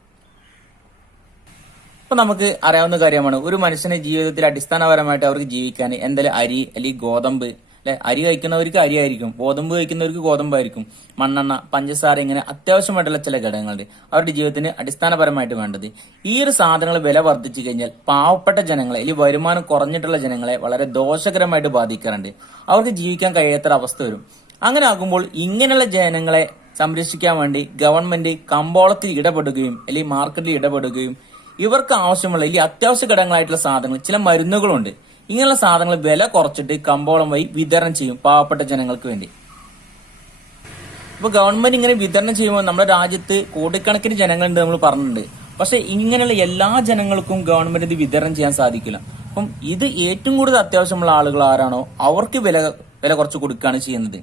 ഇപ്പൊ നമുക്ക് അറിയാവുന്ന കാര്യമാണ്, ഒരു മനുഷ്യന്റെ ജീവിതത്തിൽ അടിസ്ഥാനപരമായിട്ട് അവർക്ക് ജീവിക്കാൻ എന്തായാലും അരി അല്ലെങ്കിൽ ഗോതമ്പ്, അല്ലെ, അരി കഴിക്കുന്നവർക്ക് അരി ആയിരിക്കും, ഗോതമ്പ് കഴിക്കുന്നവർക്ക് ഗോതമ്പായിരിക്കും, മണ്ണെണ്ണ, പഞ്ചസാര, ഇങ്ങനെ അത്യാവശ്യമായിട്ടുള്ള ചില ഘടകങ്ങളുണ്ട് അവരുടെ ജീവിതത്തിന് അടിസ്ഥാനപരമായിട്ട് വേണ്ടത്. ഈ ഒരു സാധനങ്ങൾ വില വർദ്ധിച്ചു കഴിഞ്ഞാൽ പാവപ്പെട്ട ജനങ്ങളെ അല്ലെങ്കിൽ വരുമാനം കുറഞ്ഞിട്ടുള്ള ജനങ്ങളെ വളരെ ദോഷകരമായിട്ട് ബാധിക്കാറുണ്ട്. അവർക്ക് ജീവിക്കാൻ കഴിയാത്തൊരവസ്ഥ വരും. അങ്ങനെ ആകുമ്പോൾ ഇങ്ങനെയുള്ള ജനങ്ങളെ സംരക്ഷിക്കാൻ വേണ്ടി ഗവൺമെന്റ് കമ്പോളത്തിൽ ഇടപെടുകയും അല്ലെങ്കിൽ മാർക്കറ്റിൽ ഇടപെടുകയും ഇവർക്ക് ആവശ്യമുള്ള അല്ലെങ്കിൽ അത്യാവശ്യ ഘടകങ്ങളായിട്ടുള്ള സാധനങ്ങൾ, ചില മരുന്നുകളുണ്ട്, ഇങ്ങനെയുള്ള സാധനങ്ങൾ വില കുറച്ചിട്ട് കമ്പോളം വഴി വിതരണം ചെയ്യും പാവപ്പെട്ട ജനങ്ങൾക്ക് വേണ്ടി. ഇപ്പൊ ഗവൺമെന്റ് ഇങ്ങനെ വിതരണം ചെയ്യുമ്പോൾ നമ്മുടെ രാജ്യത്ത് കോടിക്കണക്കിന് ജനങ്ങളുണ്ട് നമ്മൾ പറഞ്ഞിട്ടുണ്ട്. പക്ഷെ ഇങ്ങനെയുള്ള എല്ലാ ജനങ്ങൾക്കും ഗവൺമെന്റ് ഇത് വിതരണം ചെയ്യാൻ സാധിക്കില്ല. അപ്പം ഇത് ഏറ്റവും കൂടുതൽ അത്യാവശ്യമുള്ള ആളുകൾ ആരാണോ അവർക്ക് വില കുറച്ച് കൊടുക്കുകയാണ് ചെയ്യുന്നത്.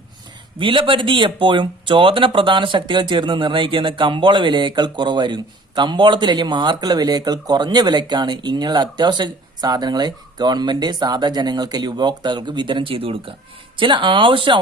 വില പരിധി എപ്പോഴും ചോദന പ്രധാന ശക്തികൾ ചേർന്ന് നിർണ്ണയിക്കുന്ന കമ്പോള വിലയേക്കാൾ കുറവായിരിക്കും. കമ്പോളത്തിൽ അല്ലെങ്കിൽ മാർക്കുള്ള വിലയേക്കാൾ കുറഞ്ഞ വിലക്കാണ് ഇങ്ങനെയുള്ള അത്യാവശ്യ സാധനങ്ങളെ ഗവൺമെന്റ് സാധാ ജനങ്ങൾക്ക് അല്ലെങ്കിൽ ഉപഭോക്താക്കൾക്ക് വിതരണം ചെയ്തു കൊടുക്കുക. ചില ആവശ്യ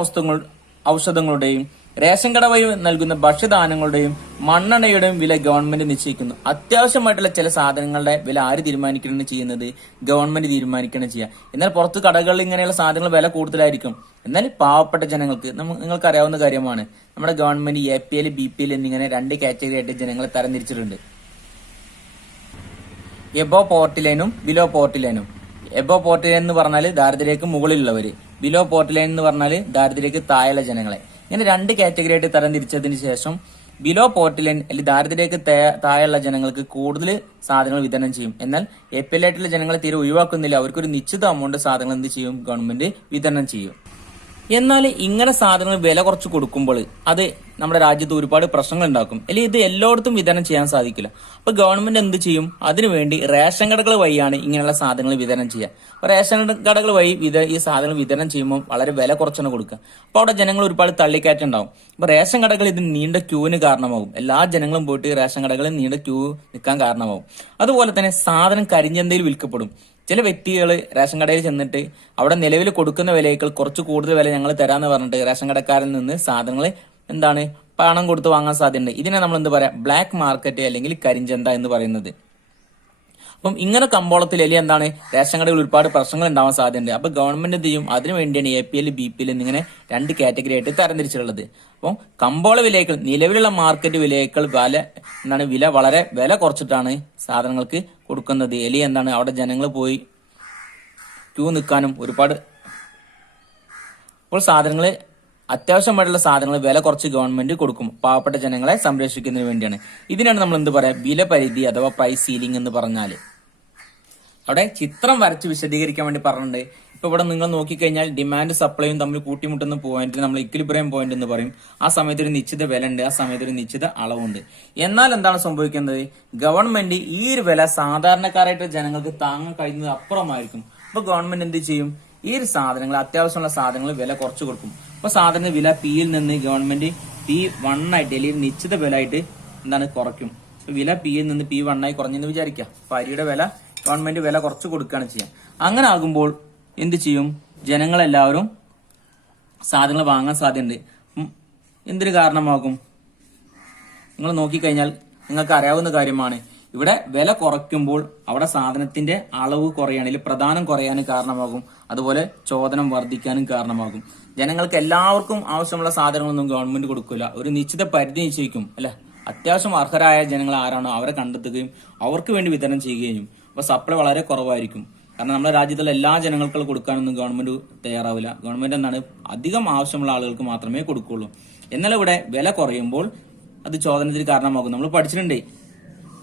ഔഷധങ്ങളുടെയും റേഷൻ കട വഴി നൽകുന്ന ഭക്ഷ്യധാന്യങ്ങളുടെയും മണ്ണെണ്ണയുടെയും വില ഗവൺമെന്റ് നിശ്ചയിക്കുന്നു. അത്യാവശ്യമായിട്ടുള്ള ചില സാധനങ്ങളുടെ വില ആര് തീരുമാനിക്കുകയാണ് ചെയ്യുന്നത്? ഗവൺമെന്റ് തീരുമാനിക്കുകയാണ് ചെയ്യുക. എന്നാൽ പുറത്ത് കടകളിൽ ഇങ്ങനെയുള്ള സാധനങ്ങൾ വില കൂടുതലായിരിക്കും. എന്നാൽ പാവപ്പെട്ട ജനങ്ങൾക്ക് നിങ്ങൾക്ക് അറിയാവുന്ന കാര്യമാണ്, നമ്മുടെ ഗവൺമെന്റ് APL, BPL എന്നിങ്ങനെ 2 കാറ്റഗറി ആയിട്ട് ജനങ്ങളെ തരംതിരിച്ചിട്ടുണ്ട്. എബോ പോവർട്ടി ലൈനും ബിലോ പോവർട്ടി ലൈനും. എബോ പോവർട്ടി ലൈൻ എന്ന് പറഞ്ഞാൽ ദാരിദ്ര്യക്ക് മുകളിലുള്ളവര്, ബിലോ പോവർട്ടി ലൈൻ എന്ന് പറഞ്ഞാൽ ദാരിദ്ര്യക്ക് താഴെയുള്ള ജനങ്ങളെ. ഇങ്ങനെ 2 കാറ്റഗറി ആയിട്ട് തരംതിരിച്ചതിന് ശേഷം ബിലോ പോവർട്ടി ലൈൻ അല്ലെങ്കിൽ ദാരിദ്ര്യക്ക് താഴെയുള്ള ജനങ്ങൾക്ക് കൂടുതൽ സാധനങ്ങൾ വിതരണം ചെയ്യും. എന്നാൽ APL ആയിട്ടുള്ള ജനങ്ങളെ തീരെ ഒഴിവാക്കുന്നില്ല. അവർക്കൊരു നിശ്ചിത എമൗണ്ട് സാധനങ്ങൾ എന്ത് ചെയ്യും? ഗവൺമെന്റ് വിതരണം ചെയ്യും. എന്നാൽ ഇങ്ങനെ സാധനങ്ങൾ വില കുറച്ച് കൊടുക്കുമ്പോൾ അത് നമ്മുടെ രാജ്യത്ത് ഒരുപാട് പ്രശ്നങ്ങൾ ഉണ്ടാക്കും. അല്ലെങ്കിൽ ഇത് എല്ലായിടത്തും വിതരണം ചെയ്യാൻ സാധിക്കില്ല. അപ്പൊ ഗവൺമെന്റ് എന്ത് ചെയ്യും? അതിനുവേണ്ടി റേഷൻ കടകൾ വഴിയാണ് ഇങ്ങനെയുള്ള സാധനങ്ങൾ വിതരണം ചെയ്യുക. അപ്പൊ റേഷൻ കടകൾ വഴി ഈ സാധനങ്ങൾ വിതരണം ചെയ്യുമ്പോൾ വളരെ വില കുറച്ചാണ് കൊടുക്കുക. അപ്പൊ അവിടെ ജനങ്ങൾ ഒരുപാട് തള്ളിക്കയറ്റുണ്ടാവും. അപ്പൊ റേഷൻ കടകൾ ഇത് നീണ്ട ക്യൂവിന് കാരണമാകും. എല്ലാ ജനങ്ങളും പോയിട്ട് റേഷൻ കടകളിൽ നീണ്ട ക്യൂ നിൽക്കാൻ കാരണമാകും. അതുപോലെ തന്നെ സാധനം കരിഞ്ചന്തയിൽ വിൽക്കപ്പെടും. ചില വ്യക്തികൾ റേഷൻ കടയിൽ ചെന്നിട്ട് അവിടെ നിലവിൽ കൊടുക്കുന്ന വിലയേക്കാൾ കുറച്ച് കൂടുതൽ വില ഞങ്ങൾ തരാന്ന് പറഞ്ഞിട്ട് റേഷൻ കടക്കാരിൽ നിന്ന് സാധനങ്ങൾ പണം കൊടുത്ത് വാങ്ങാൻ സാധ്യതയുണ്ട്. ഇതിനെ നമ്മൾ എന്ത് പറയാം? ബ്ലാക്ക് മാർക്കറ്റ് അല്ലെങ്കിൽ കരിഞ്ചന്ത എന്ന് പറയുന്നത്. അപ്പം ഇങ്ങനെ കമ്പോളത്തിൽ അല്ലെങ്കിൽ റേഷൻ കടകളിൽ ഒരുപാട് പ്രശ്നങ്ങൾ ഉണ്ടാവാൻ സാധ്യതയുണ്ട്. അപ്പൊ ഗവൺമെന്റ് എന്ത് ചെയ്യും? അതിനു വേണ്ടിയാണ് APL, BPL എന്നിങ്ങനെ 2 കാറ്റഗറി ആയിട്ട് തരംതിരിച്ചിട്ടുള്ളത്. അപ്പം കമ്പോള വിലയേക്കാൾ നിലവിലുള്ള മാർക്കറ്റ് വിലയേക്കാൾ വില വളരെ വില കുറച്ചിട്ടാണ് സാധനങ്ങൾക്ക് കൊടുക്കുന്നത്. അല്ലെങ്കിൽ അവിടെ ജനങ്ങൾ പോയി ക്യൂ നിൽക്കാനും ഒരുപാട്. അപ്പോൾ അത്യാവശ്യമായിട്ടുള്ള സാധനങ്ങൾ വില കുറച്ച് ഗവൺമെന്റ് കൊടുക്കും പാവപ്പെട്ട ജനങ്ങളെ സംരക്ഷിക്കുന്നതിന് വേണ്ടിയാണ്. ഇതിനാണ് നമ്മൾ എന്ത് പറയാ? വില പരിധി അഥവാ പ്രൈസ് സീലിംഗ് എന്ന് പറഞ്ഞാല്. അവിടെ ചിത്രം വരച്ച് വിശദീകരിക്കാൻ വേണ്ടി പറഞ്ഞിട്ടുണ്ട്. ഇപ്പൊ ഇവിടെ നിങ്ങൾ നോക്കിക്കഴിഞ്ഞാൽ ഡിമാൻഡ് സപ്ലൈയും തമ്മിൽ കൂട്ടിമുട്ടുന്ന പോയിന്റ് നമ്മൾ ഇക്വിലിബ്രിയം പോയിന്റ് എന്ന് പറയും. ആ സമയത്ത് ഒരു നിശ്ചിത വില ഉണ്ട്, ആ സമയത്ത് ഒരു നിശ്ചിത അളവുണ്ട്. എന്നാൽ എന്താണ് സംഭവിക്കുന്നത്? ഗവൺമെന്റ് ഈ ഒരു വില സാധാരണക്കാരായിട്ട് ജനങ്ങൾക്ക് താങ്ങാൻ കഴിയുന്നത് അപ്പുറമായിരിക്കും. അപ്പൊ ഗവൺമെന്റ് എന്ത് ചെയ്യും? ഈ ഒരു സാധനങ്ങൾ, അത്യാവശ്യമുള്ള സാധനങ്ങൾ വില കുറച്ച് കൊടുക്കും. അപ്പൊ സാധന വില P-യിൽ നിന്ന് ഗവൺമെന്റ് P1 ആയിട്ട് അല്ലെങ്കിൽ നിശ്ചിത വില ആയിട്ട് കുറയ്ക്കും. വില P-യിൽ നിന്ന് P1 ആയി കുറഞ്ഞെന്ന് വിചാരിക്കുക. അപ്പൊ അരിയുടെ വില ഗവൺമെന്റ് വില കുറച്ച് കൊടുക്കുകയാണ് ചെയ്യുക. അങ്ങനെ ആകുമ്പോൾ എന്ത് ചെയ്യും? ജനങ്ങളെല്ലാവരും സാധനങ്ങൾ വാങ്ങാൻ സാധ്യതയുണ്ട്. എന്തിനു കാരണമാകും? നിങ്ങൾ നോക്കിക്കഴിഞ്ഞാൽ നിങ്ങൾക്ക് അറിയാവുന്ന കാര്യമാണ്. ഇവിടെ വില കുറയ്ക്കുമ്പോൾ അവിടെ സാധനത്തിന്റെ അളവ് കുറയാണെങ്കിൽ പ്രധാനം കുറയാനും കാരണമാകും. അതുപോലെ ചോദനം വർദ്ധിക്കാനും കാരണമാകും. ജനങ്ങൾക്ക് എല്ലാവർക്കും ആവശ്യമുള്ള സാധനങ്ങളൊന്നും ഗവൺമെന്റ് കൊടുക്കില്ല. ഒരു നിശ്ചിത പരിധി നിശ്ചയിക്കും, അല്ലെ? അത്യാവശ്യം അർഹരായ ജനങ്ങൾ ആരാണോ അവരെ കണ്ടെത്തുകയും അവർക്ക് വേണ്ടി വിതരണം ചെയ്യുകയും ചെയ്യും. അപ്പൊ സപ്ലൈ വളരെ കുറവായിരിക്കും. കാരണം നമ്മുടെ രാജ്യത്തുള്ള എല്ലാ ജനങ്ങൾക്കും കൊടുക്കാനൊന്നും ഗവൺമെന്റ് തയ്യാറാവില്ല. ഗവൺമെന്റ് എന്താണ് അധികം ആവശ്യമുള്ള ആളുകൾക്ക് മാത്രമേ കൊടുക്കുള്ളൂ. എന്നാൽ ഇവിടെ വില കുറയുമ്പോൾ അത് ചോദനത്തിന് കാരണമാകും. നമ്മൾ പഠിച്ചിട്ടുണ്ട്,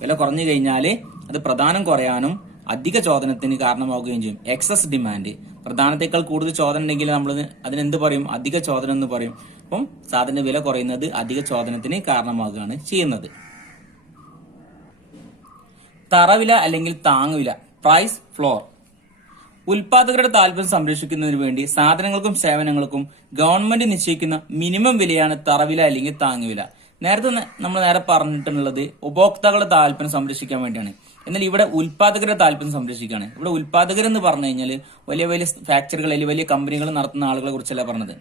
വില കുറഞ്ഞു കഴിഞ്ഞാൽ അത് പ്രധാനം കുറയാനും അധിക ചോദനത്തിന് കാരണമാവുകയും ചെയ്യും. എക്സസ് ഡിമാൻഡ്, പ്രധാനത്തേക്കാൾ കൂടുതൽ ചോദന ഉണ്ടെങ്കിൽ നമ്മൾ അതിനെന്ത് പറയും? അധിക ചോദനം എന്ന് പറയും. അപ്പം സാധന വില കുറയുന്നത് അധിക ചോദനത്തിന് കാരണമാകുകയാണ് ചെയ്യുന്നത്. തറവില അല്ലെങ്കിൽ താങ്ങുവില, പ്രൈസ് ഫ്ലോർ. ഉൽപാദകരുടെ താല്പര്യം സംരക്ഷിക്കുന്നതിന് വേണ്ടി സാധനങ്ങൾക്കും സേവനങ്ങൾക്കും ഗവൺമെന്റ് നിശ്ചയിക്കുന്ന മിനിമം വിലയാണ് തറവില അല്ലെങ്കിൽ താങ്ങുവില. നമ്മൾ നേരെ പറഞ്ഞിട്ടുള്ളത് ഉപഭോക്താക്കളുടെ താല്പര്യം സംരക്ഷിക്കാൻ വേണ്ടിയാണ്. എന്നാൽ ഇവിടെ ഉൽപാദകരുടെ താല്പര്യം സംരക്ഷിക്കുകയാണ്. ഇവിടെ ഉൽപാദകരെന്ന് പറഞ്ഞു കഴിഞ്ഞാൽ വലിയ വലിയ ഫാക്ടറികൾ അല്ലെങ്കിൽ വലിയ കമ്പനികൾ നടത്തുന്ന ആളുകളെ കുറിച്ചല്ല പറഞ്ഞത്.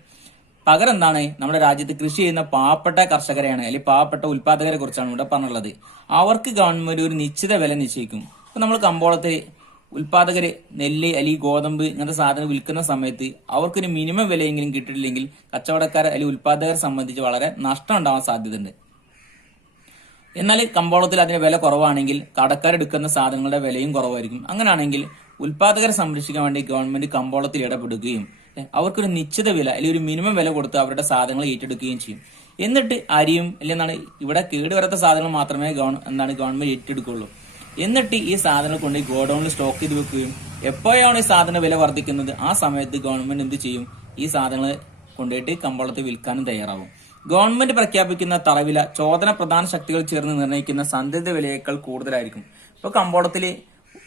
പകരം എന്താണ്, നമ്മുടെ രാജ്യത്ത് കൃഷി ചെയ്യുന്ന പാവപ്പെട്ട കർഷകരെയാണ് അല്ലെങ്കിൽ പാവപ്പെട്ട ഉൽപാദകരെ കുറിച്ചാണ് ഇവിടെ പറഞ്ഞുള്ളത്. അവർക്ക് ഗവൺമെന്റ് ഒരു നിശ്ചിത വില നിശ്ചയിക്കും. ഇപ്പൊ നമ്മൾ കമ്പോളത്തിൽ ഉൽപാദകര് നെല്ല് അല്ലെങ്കിൽ ഗോതമ്പ് ഇങ്ങനത്തെ സാധനം വിൽക്കുന്ന സമയത്ത് അവർക്കൊരു മിനിമം വിലയെങ്കിലും കിട്ടിയില്ലെങ്കിൽ കച്ചവടക്കാരെ അല്ലെങ്കിൽ ഉൽപാദകരെ സംബന്ധിച്ച് വളരെ നഷ്ടം ഉണ്ടാവാൻ സാധ്യതയുണ്ട്. എന്നാൽ കമ്പോളത്തിൽ അതിന് വില കുറവാണെങ്കിൽ കടക്കാരെടുക്കുന്ന സാധനങ്ങളുടെ വിലയും കുറവായിരിക്കും. അങ്ങനെയാണെങ്കിൽ ഉൽപാദകരെ സംരക്ഷിക്കാൻ വേണ്ടി ഗവൺമെന്റ് കമ്പോളത്തിൽ ഇടപെടുകയും അവർക്കൊരു നിശ്ചിത വില അല്ലെങ്കിൽ ഒരു മിനിമം വില കൊടുത്ത് അവരുടെ സാധനങ്ങൾ ഏറ്റെടുക്കുകയും ചെയ്യും. എന്നിട്ട് അരിയും അല്ലെങ്കിൽ ഇവിടെ കേടുവരാത്ത സാധനങ്ങൾ മാത്രമേ ഗവൺമെന്റ് ഏറ്റെടുക്കുള്ളൂ. എന്നിട്ട് ഈ സാധനങ്ങൾ കൊണ്ട് ഗോഡൌണിൽ സ്റ്റോക്ക് ചെയ്ത് വെക്കുകയും എപ്പോഴാണ് ഈ സാധന വില വർദ്ധിക്കുന്നത് ആ സമയത്ത് ഗവൺമെന്റ് എന്ത് ചെയ്യും? ഈ സാധനങ്ങൾ കൊണ്ടുപോയിട്ട് കമ്പോളത്തിൽ വിൽക്കാനും തയ്യാറാവും. ഗവൺമെന്റ് പ്രഖ്യാപിക്കുന്ന തറവില ചോദന പ്രധാന ശക്തികൾ ചേർന്ന് നിർണ്ണയിക്കുന്ന സന്തുലിത വിലയേക്കാൾ കൂടുതലായിരിക്കും. ഇപ്പൊ കമ്പോളത്തിൽ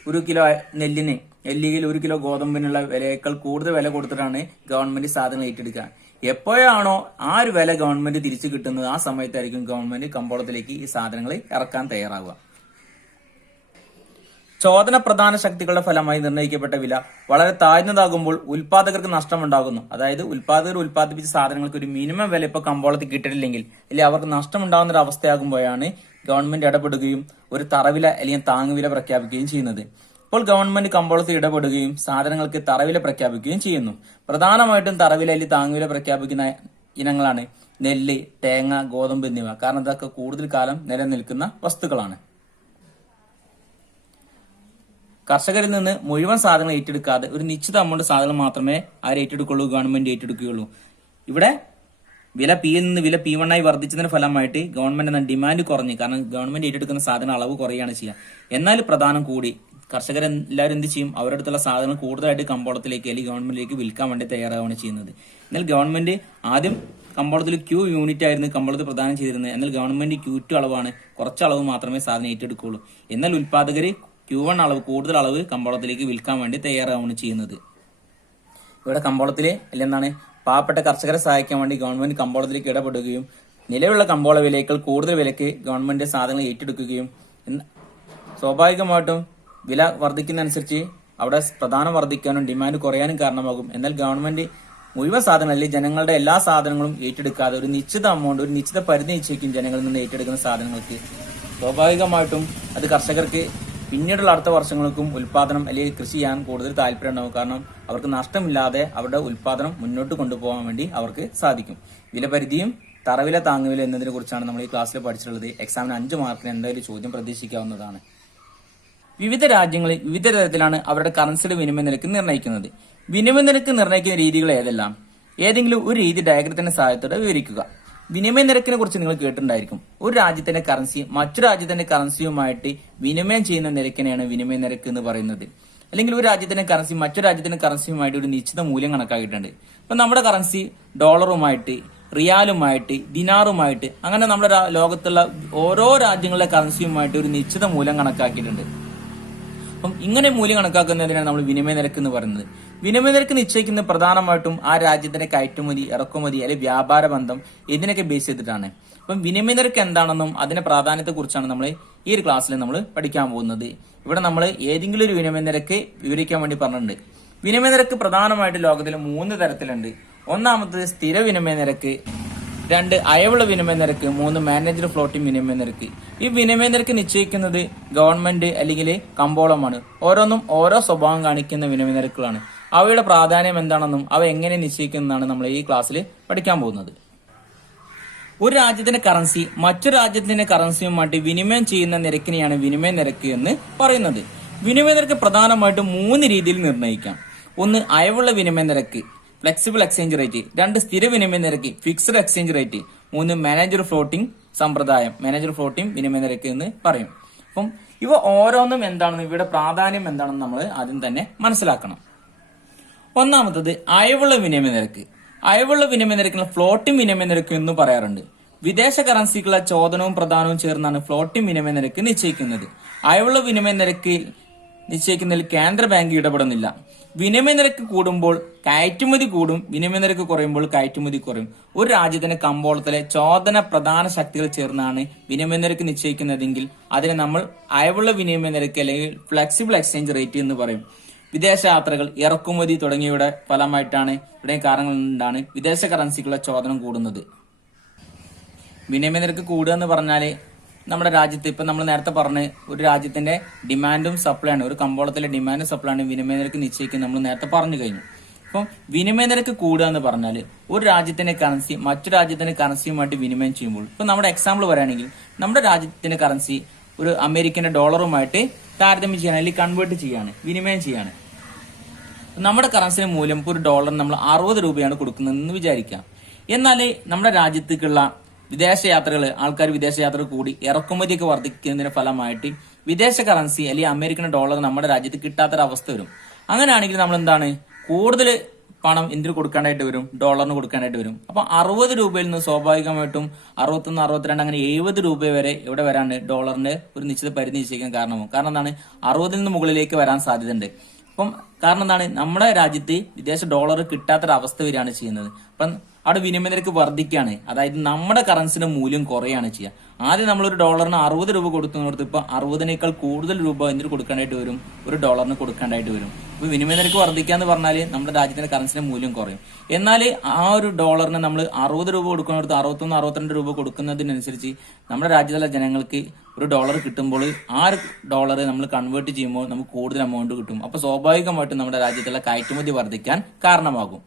1 കിലോ നെല്ലിന് അല്ലെങ്കിൽ 1 കിലോ ഗോതമ്പിനുള്ള വിലയേക്കാൾ കൂടുതൽ വില കൊടുത്തിട്ടാണ് ഗവൺമെന്റ് സാധനങ്ങൾ ഏറ്റെടുക്കുക. എപ്പോഴാണോ ആ ഒരു വില ഗവൺമെന്റ് തിരിച്ചു കിട്ടുന്നത് ആ സമയത്തായിരിക്കും ഗവൺമെന്റ് കമ്പോളത്തിലേക്ക് ഈ സാധനങ്ങൾ ഇറക്കാൻ തയ്യാറാവുക. ചോദന പ്രധാന ശക്തികളുടെ ഫലമായി നിർണ്ണയിക്കപ്പെട്ട വില വളരെ താഴ്ന്നതാകുമ്പോൾ ഉൽപാദകർക്ക് നഷ്ടമുണ്ടാകുന്നു. അതായത് ഉൽപാദകർ ഉൽപ്പാദിപ്പിച്ച സാധനങ്ങൾക്ക് ഒരു മിനിമം വില ഇപ്പൊ കമ്പോളത്തിൽ കിട്ടിയിട്ടില്ലെങ്കിൽ അല്ലെങ്കിൽ അവർക്ക് നഷ്ടമുണ്ടാകുന്ന ഒരു അവസ്ഥയാകുമ്പോഴാണ് ഗവൺമെന്റ് ഇടപെടുകയും ഒരു തറവില അല്ലെങ്കിൽ താങ്ങുവില പ്രഖ്യാപിക്കുകയും ചെയ്യുന്നത്. ഇപ്പോൾ ഗവൺമെന്റ് കമ്പോളത്തിൽ ഇടപെടുകയും സാധനങ്ങൾക്ക് തറവില പ്രഖ്യാപിക്കുകയും ചെയ്യുന്നു. പ്രധാനമായിട്ടും തറവില അല്ലെങ്കിൽ താങ്ങുവില പ്രഖ്യാപിക്കുന്ന ഇനങ്ങളാണ് നെല്ല്, തേങ്ങ, ഗോതമ്പ് എന്നിവ. കാരണം ഇതൊക്കെ കൂടുതൽ കാലം നിലനിൽക്കുന്ന വസ്തുക്കളാണ്. കർഷകരിൽ നിന്ന് മുഴുവൻ സാധനങ്ങൾ ഏറ്റെടുക്കാതെ ഒരു നിശ്ചിത അമൗണ്ട് സാധനങ്ങൾ മാത്രമേ ആര് ഏറ്റെടുക്കുള്ളൂ? ഗവൺമെന്റ് ഏറ്റെടുക്കുകയുള്ളൂ. ഇവിടെ വില പിയിൽ നിന്ന് വില P1 ആയി വർദ്ധിച്ചതിന്റെ ഫലമായിട്ട് ഗവൺമെന്റ് ഡിമാൻഡ് കുറഞ്ഞു. കാരണം ഗവൺമെന്റ് ഏറ്റെടുക്കുന്ന സാധന അളവ് കുറയാണ് ചെയ്യുക. എന്നാൽ പ്രധാനം കൂടി കർഷകരെല്ലാവരും എന്ത് ചെയ്യും? അവരുടെ അടുത്തുള്ള സാധനങ്ങൾ കൂടുതലായിട്ട് കമ്പോളത്തിലേക്ക് അല്ലെങ്കിൽ ഗവൺമെന്റിലേക്ക് വിൽക്കാൻ വേണ്ടി തയ്യാറാവുകയാണ് ചെയ്യുന്നത്. എന്നാൽ ഗവൺമെന്റ് ആദ്യം കമ്പോളത്തിൽ Q യൂണിറ്റ് ആയിരുന്നു കമ്പോളത്തിൽ പ്രദാനം ചെയ്തിരുന്നത്. എന്നാൽ ഗവൺമെന്റ് Q2 അളവാണ്, കുറച്ച് അളവ് മാത്രമേ സാധനം ഏറ്റെടുക്കുകയുള്ളൂ. എന്നാൽ ഉൽപാദകര് Q1 അളവ് കൂടുതൽ അളവ് കമ്പോളത്തിലേക്ക് വിൽക്കാൻ വേണ്ടി തയ്യാറാവുകയാണ് ചെയ്യുന്നത്. ഇവിടെ കമ്പോളത്തില് എന്താണ് പാവപ്പെട്ട കർഷകരെ സഹായിക്കാൻ വേണ്ടി ഗവൺമെന്റ് കമ്പോളത്തിലേക്ക് ഇടപെടുകയും നിലവിലുള്ള കമ്പോള വിലയേക്കാൾ കൂടുതൽ വിലയ്ക്ക് ഗവൺമെന്റ് സാധനങ്ങൾ ഏറ്റെടുക്കുകയും സ്വാഭാവികമായിട്ടും വില വർദ്ധിക്കുന്നതനുസരിച്ച് അവിടെ പ്രധാനം വർദ്ധിക്കാനും ഡിമാൻഡ് കുറയാനും കാരണമാകും. എന്നാൽ ഗവൺമെന്റ് മുഴുവൻ സാധനങ്ങൾ അല്ലെങ്കിൽ ജനങ്ങളുടെ എല്ലാ സാധനങ്ങളും ഏറ്റെടുക്കാതെ ഒരു നിശ്ചിത അമൗണ്ട് ഒരു നിശ്ചിത പരിധി നിശ്ചയിക്കും ജനങ്ങളിൽ നിന്ന് ഏറ്റെടുക്കുന്ന സാധനങ്ങൾക്ക്. സ്വാഭാവികമായിട്ടും അത് കർഷകർക്ക് പിന്നീടുള്ള അടുത്ത വർഷങ്ങൾക്കും ഉൽപാദനം അല്ലെങ്കിൽ കൃഷി ചെയ്യാൻ കൂടുതൽ താല്പര്യം ഉണ്ടാവും. കാരണം അവർക്ക് നഷ്ടമില്ലാതെ അവരുടെ ഉൽപാദനം മുന്നോട്ട് കൊണ്ടുപോകാൻ വേണ്ടി അവർക്ക് സാധിക്കും. വിലപരിധിയും തറവില താങ്ങുവില എന്നതിനെ കുറിച്ചാണ് നമ്മൾ ഈ ക്ലാസ്സിൽ പഠിച്ചിട്ടുള്ളത്. എക്സാമിന് 5 മാർക്കിന് എന്തായാലും ചോദ്യം പ്രതീക്ഷിക്കാവുന്നതാണ്. വിവിധ രാജ്യങ്ങളിൽ വിവിധ തരത്തിലാണ് അവരുടെ കറൻസിയുടെ വിനിമയ നിരക്ക് നിർണ്ണയിക്കുന്നത്. വിനിമയ നിരക്ക് നിർണ്ണയിക്കുന്ന രീതികൾ ഏതെല്ലാം? ഏതെങ്കിലും ഒരു രീതി ഡയഗ്രത്തിന്റെ സഹായത്തോടെ വിവരിക്കുക. വിനിമയ നിരക്കിനെ കുറിച്ച് നിങ്ങൾ കേട്ടിട്ടുണ്ടായിരിക്കും. ഒരു രാജ്യത്തിന്റെ കറൻസി മറ്റു രാജ്യത്തിന്റെ കറൻസിയുമായിട്ട് വിനിമയം ചെയ്യുന്ന നിരക്കിനെയാണ് വിനിമയ നിരക്ക് എന്ന് പറയുന്നത്. അല്ലെങ്കിൽ ഒരു രാജ്യത്തിന്റെ കറൻസി മറ്റു രാജ്യത്തിന്റെ കറൻസിയുമായിട്ട് ഒരു നിശ്ചിത മൂല്യം കണക്കാക്കിയിട്ടുണ്ട്. ഇപ്പൊ നമ്മുടെ കറൻസി ഡോളറുമായിട്ട്, റിയാലുമായിട്ട്, ദിനാറുമായിട്ട്, അങ്ങനെ നമ്മുടെ ലോകത്തുള്ള ഓരോ രാജ്യങ്ങളുടെ കറൻസിയുമായിട്ട് ഒരു നിശ്ചിത മൂല്യം കണക്കാക്കിയിട്ടുണ്ട്. അപ്പം ഇങ്ങനെ മൂല്യം കണക്കാക്കുന്നതിനാണ് നമ്മൾ വിനിമയ നിരക്ക് എന്ന് പറയുന്നത്. വിനിമയ നിരക്ക് നിശ്ചയിക്കുന്നത് പ്രധാനമായിട്ടും ആ രാജ്യത്തിന്റെ കയറ്റുമതി, ഇറക്കുമതി അല്ലെങ്കിൽ വ്യാപാര ബന്ധം ഇതിനൊക്കെ ബേസ് ചെയ്തിട്ടാണ്. അപ്പം വിനിമയ നിരക്ക് എന്താണെന്നും അതിന്റെ പ്രാധാന്യത്തെ കുറിച്ചാണ് നമ്മൾ ഈ ഒരു ക്ലാസ്സിൽ നമ്മൾ പഠിക്കാൻ പോകുന്നത്. ഇവിടെ നമ്മൾ ഏതെങ്കിലും ഒരു വിനിമയ നിരക്ക് വിവരിക്കാൻ വേണ്ടി പറഞ്ഞിട്ടുണ്ട്. വിനിമയ നിരക്ക് പ്രധാനമായിട്ട് ലോകത്തിൽ 3 തരത്തിലുണ്ട്. ഒന്നാമത്തത് സ്ഥിര വിനിമയ നിരക്ക്, 2 അയവുള്ള വിനിമയ നിരക്ക്, 3 മാനേജ്ഡ് ഫ്ലോട്ടിംഗ് വിനിമയ നിരക്ക്. ഈ വിനിമയ നിരക്ക് നിശ്ചയിക്കുന്നത് ഗവൺമെന്റ് അല്ലെങ്കിൽ കമ്പോളമാണ്. ഓരോന്നും ഓരോ സ്വഭാവം കാണിക്കുന്ന വിനിമയ നിരക്കുകളാണ്. അവയുടെ പ്രാധാന്യം എന്താണെന്നും അവ എങ്ങനെ നിശ്ചയിക്കുന്നതാണ് നമ്മൾ ഈ ക്ലാസ്സിൽ പഠിക്കാൻ പോകുന്നത്. ഒരു രാജ്യത്തിന്റെ കറൻസി മറ്റൊരു രാജ്യത്തിന്റെ കറൻസിയുമായിട്ട് വിനിമയം ചെയ്യുന്ന നിരക്കിനെയാണ് വിനിമയ നിരക്ക് എന്ന് പറയുന്നത്. വിനിമയ നിരക്ക് പ്രധാനമായിട്ടും 3 രീതിയിൽ നിർണ്ണയിക്കാം. 1 അയവുള്ള വിനിമയ നിരക്ക് ഫ്ലെക്സിബിൾ എക്സ്ചേഞ്ച് റേറ്റ്, 2 സ്ഥിര വിനിമയ നിരക്ക് fixed exchange rate, 3 manager floating സമ്പ്രദായം മാനേജർ ഫ്ലോട്ടിംഗ് വിനിമയ നിരക്ക് എന്ന് പറയും. അപ്പം ഇവ ഓരോന്നും എന്താണെന്ന് ഇവിടെ പ്രാധാന്യം എന്താണെന്ന് നമ്മൾ ആദ്യം തന്നെ മനസ്സിലാക്കണം. ഒന്നാമത്തത് അയവുള്ള വിനിമയ നിരക്ക്. അയവുള്ള വിനിമയ നിരക്കിന് ഫ്ലോട്ടിംഗ് വിനിമയ നിരക്ക് എന്ന് പറയാറുണ്ട്. വിദേശ കറൻസിക്കുള്ള ചോദനവും പ്രദാനവും ചേർന്നാണ് ഫ്ലോട്ടിംഗ് വിനിമയ നിരക്ക് നിശ്ചയിക്കുന്നത്. അയവുള്ള വിനിമയ നിരക്ക് നിശ്ചയിക്കുന്നതിൽ കേന്ദ്ര ബാങ്ക് ഇടപെടുന്നില്ല. വിനിമയ നിരക്ക് കൂടുമ്പോൾ കയറ്റുമതി കൂടും, വിനിമയ നിരക്ക് കുറയുമ്പോൾ കയറ്റുമതി കുറയും. ഒരു രാജ്യത്തിന്റെ കമ്പോളത്തിലെ ചോദന പ്രധാന ശക്തികൾ ചേർന്നാണ് വിനിമയ നിരക്ക് നിശ്ചയിക്കുന്നതെങ്കിൽ അതിനെ നമ്മൾ അയവുള്ള വിനിമയ നിരക്ക് അല്ലെങ്കിൽ ഫ്ലെക്സിബിൾ എക്സ്ചേഞ്ച് റേറ്റ് എന്ന് പറയും. വിദേശ യാത്രകൾ, ഇറക്കുമതി തുടങ്ങിയവയുടെ ഫലമായിട്ടാണ് ഇവിടെ കാരണങ്ങൾ കൊണ്ടാണ് വിദേശ കറൻസിക്കുള്ള ചോദനം കൂടുന്നത്. വിനിമയ നിരക്ക് കൂടുക എന്ന് പറഞ്ഞാല് നമ്മുടെ രാജ്യത്ത് ഇപ്പൊ നമ്മൾ നേരത്തെ പറഞ്ഞ ഒരു രാജ്യത്തിന്റെ ഡിമാൻഡും സപ്ലൈ ആണ്, ഒരു കമ്പോളത്തിലെ ഡിമാൻഡും സപ്ലൈ ആണ് വിനിമയ നിരക്ക് നിശ്ചയിക്കുന്നത് നമ്മൾ നേരത്തെ പറഞ്ഞു കഴിഞ്ഞു. അപ്പം വിനിമയ നിരക്ക് കൂടുക എന്ന് പറഞ്ഞാൽ ഒരു രാജ്യത്തിന്റെ കറൻസി മറ്റു രാജ്യത്തിന്റെ കറൻസിയുമായിട്ട് വിനിമയം ചെയ്യുമ്പോൾ, ഇപ്പൊ നമ്മുടെ എക്സാമ്പിൾ പറയുകയാണെങ്കിൽ നമ്മുടെ രാജ്യത്തിന്റെ കറൻസി ഒരു അമേരിക്കന്റെ ഡോളറുമായിട്ട് താരതമ്യം ചെയ്യാണ് അല്ലെങ്കിൽ കൺവേർട്ട് ചെയ്യാണ്, വിനിമയം ചെയ്യാണ്. നമ്മുടെ കറൻസിയുടെ മൂല്യം ഇപ്പോൾ ഒരു ഡോളറിന് നമ്മൾ 60 രൂപയാണ് കൊടുക്കുന്നതെന്ന് വിചാരിക്കാം. എന്നാൽ നമ്മുടെ രാജ്യത്തേക്കുള്ള വിദേശ യാത്രകൾ, ആൾക്കാർ വിദേശ യാത്ര കൂടി ഇറക്കുമതിയൊക്കെ വർദ്ധിക്കുന്നതിന്റെ ഫലമായിട്ട് വിദേശ കറൻസി അല്ലെങ്കിൽ അമേരിക്കൻ ഡോളർ നമ്മുടെ രാജ്യത്ത് കിട്ടാത്തൊരവസ്ഥ വരും. അങ്ങനെയാണെങ്കിൽ നമ്മൾ എന്താണ് കൂടുതൽ പണം എന്തിനു കൊടുക്കാനായിട്ട് വരും? ഡോളറിന് കൊടുക്കാനായിട്ട് വരും. അപ്പൊ 60 രൂപയിൽ നിന്ന് സ്വാഭാവികമായിട്ടും 61, 62 അങ്ങനെ 70 രൂപ വരെ ഇവിടെ വരാണ്ട് ഡോളറിന്റെ ഒരു നിശ്ചിത പരിധി നിശ്ചയിക്കാൻ കാരണമാകും. കാരണം എന്താണ്? 60 നിന്ന് മുകളിലേക്ക് വരാൻ സാധ്യതയുണ്ട്. അപ്പം കാരണം എന്താണ്? നമ്മുടെ രാജ്യത്ത് വിദേശ ഡോളർ കിട്ടാത്തൊരവസ്ഥ വരികയാണ് ചെയ്യുന്നത്. അപ്പം അവിടെ വിനിമയ നിരക്ക് വർദ്ധിക്കുകയാണ്. അതായത് നമ്മുടെ കറൻസിന്റെ മൂല്യം കുറയാണ് ചെയ്യുക. ആദ്യം നമ്മളൊരു ഡോളറിന് 60 രൂപ കൊടുക്കുന്നോടത്ത് ഇപ്പൊ 60നേക്കാൾ കൂടുതൽ രൂപ എന്തിനു കൊടുക്കേണ്ടതായിട്ട് വരും? ഒരു ഡോളറിന് കൊടുക്കേണ്ടതായിട്ട് വരും. അപ്പൊ വിനിമയ നിരക്ക് വർദ്ധിക്കുക എന്ന് പറഞ്ഞാല് നമ്മുടെ രാജ്യത്തിന്റെ കറൻസിന്റെ മൂല്യം കുറയും. എന്നാൽ ആ ഒരു ഡോളറിന് നമ്മൾ 60 രൂപ കൊടുക്കുന്നിടത്ത് 61, 62 രൂപ കൊടുക്കുന്നതിനനുസരിച്ച് നമ്മുടെ രാജ്യത്തിലെ ജനങ്ങൾക്ക് ഒരു ഡോളർ കിട്ടുമ്പോൾ ആ ഒരു ഡോളർ നമ്മൾ കൺവേർട്ട് ചെയ്യുമ്പോൾ നമുക്ക് കൂടുതൽ എമൗണ്ട് കിട്ടും. അപ്പൊ സ്വാഭാവികമായിട്ടും നമ്മുടെ രാജ്യത്തുള്ള കയറ്റുമതി വർദ്ധിക്കാൻ കാരണമാകും.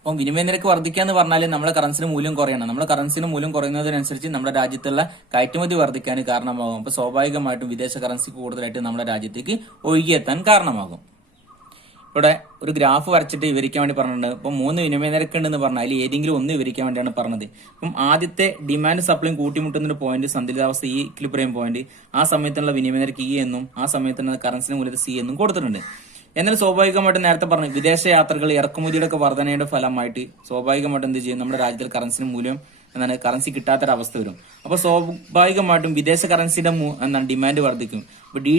അപ്പം വിനിമയ നിരക്ക് വർദ്ധിക്കുക എന്ന് പറഞ്ഞാൽ നമ്മുടെ കറൻസിന് മൂല്യം കുറയണം. നമ്മുടെ കറൻസിന് മൂല്യം കുറയുന്നതിനനുസരിച്ച് നമ്മുടെ രാജ്യത്തുള്ള കയറ്റുമതി വർദ്ധിക്കാൻ കാരണമാകും. അപ്പൊ സ്വാഭാവികമായിട്ടും വിദേശ കറൻസി കൂടുതലായിട്ട് നമ്മുടെ രാജ്യത്തേക്ക് ഒഴുകിയെത്താൻ കാരണമാകും. ഇവിടെ ഒരു ഗ്രാഫ് വരച്ചിട്ട് വിവരിക്കാൻ വേണ്ടി പറഞ്ഞിട്ടുണ്ട്. ഇപ്പം 3 വിനിമയ നിരക്ക് ഉണ്ടെന്ന് പറഞ്ഞാൽ അതിൽ ഏതെങ്കിലും ഒന്ന് വിവരിക്കാൻ വേണ്ടിയാണ് പറഞ്ഞത്. അപ്പം ആദ്യത്തെ ഡിമാൻഡ് സപ്ലൈയും കൂട്ടിമുട്ടുന്ന പോയിന്റ് സന്തുലിതാവസ്ഥ ഈ ഇക്വിലിബ്രിയം പോയിന്റ്, ആ സമയത്തുള്ള വിനിമയ നിരക്ക് ഇ എന്നും ആ സമയത്തുള്ള കറൻസിന് മൂല്യത്തെ സി എന്നും കൊടുത്തിട്ടുണ്ട്. എന്നാൽ സ്വാഭാവികമായിട്ടും നേരത്തെ പറഞ്ഞു വിദേശ യാത്രകൾ ഇറക്കുമതിയുടെ ഒക്കെ വർധനയുടെ ഫലമായിട്ട് സ്വാഭാവികമായിട്ടും എന്ത് ചെയ്യും? നമ്മുടെ രാജ്യത്തിൽ കറൻസിന് മൂല്യം എന്താണ് കറൻസി കിട്ടാത്തൊരവസ്ഥ വരും. അപ്പൊ സ്വാഭാവികമായിട്ടും വിദേശ കറൻസിയുടെ എന്താണ് ഡിമാൻഡ് വർദ്ധിക്കും. അപ്പൊ ഡി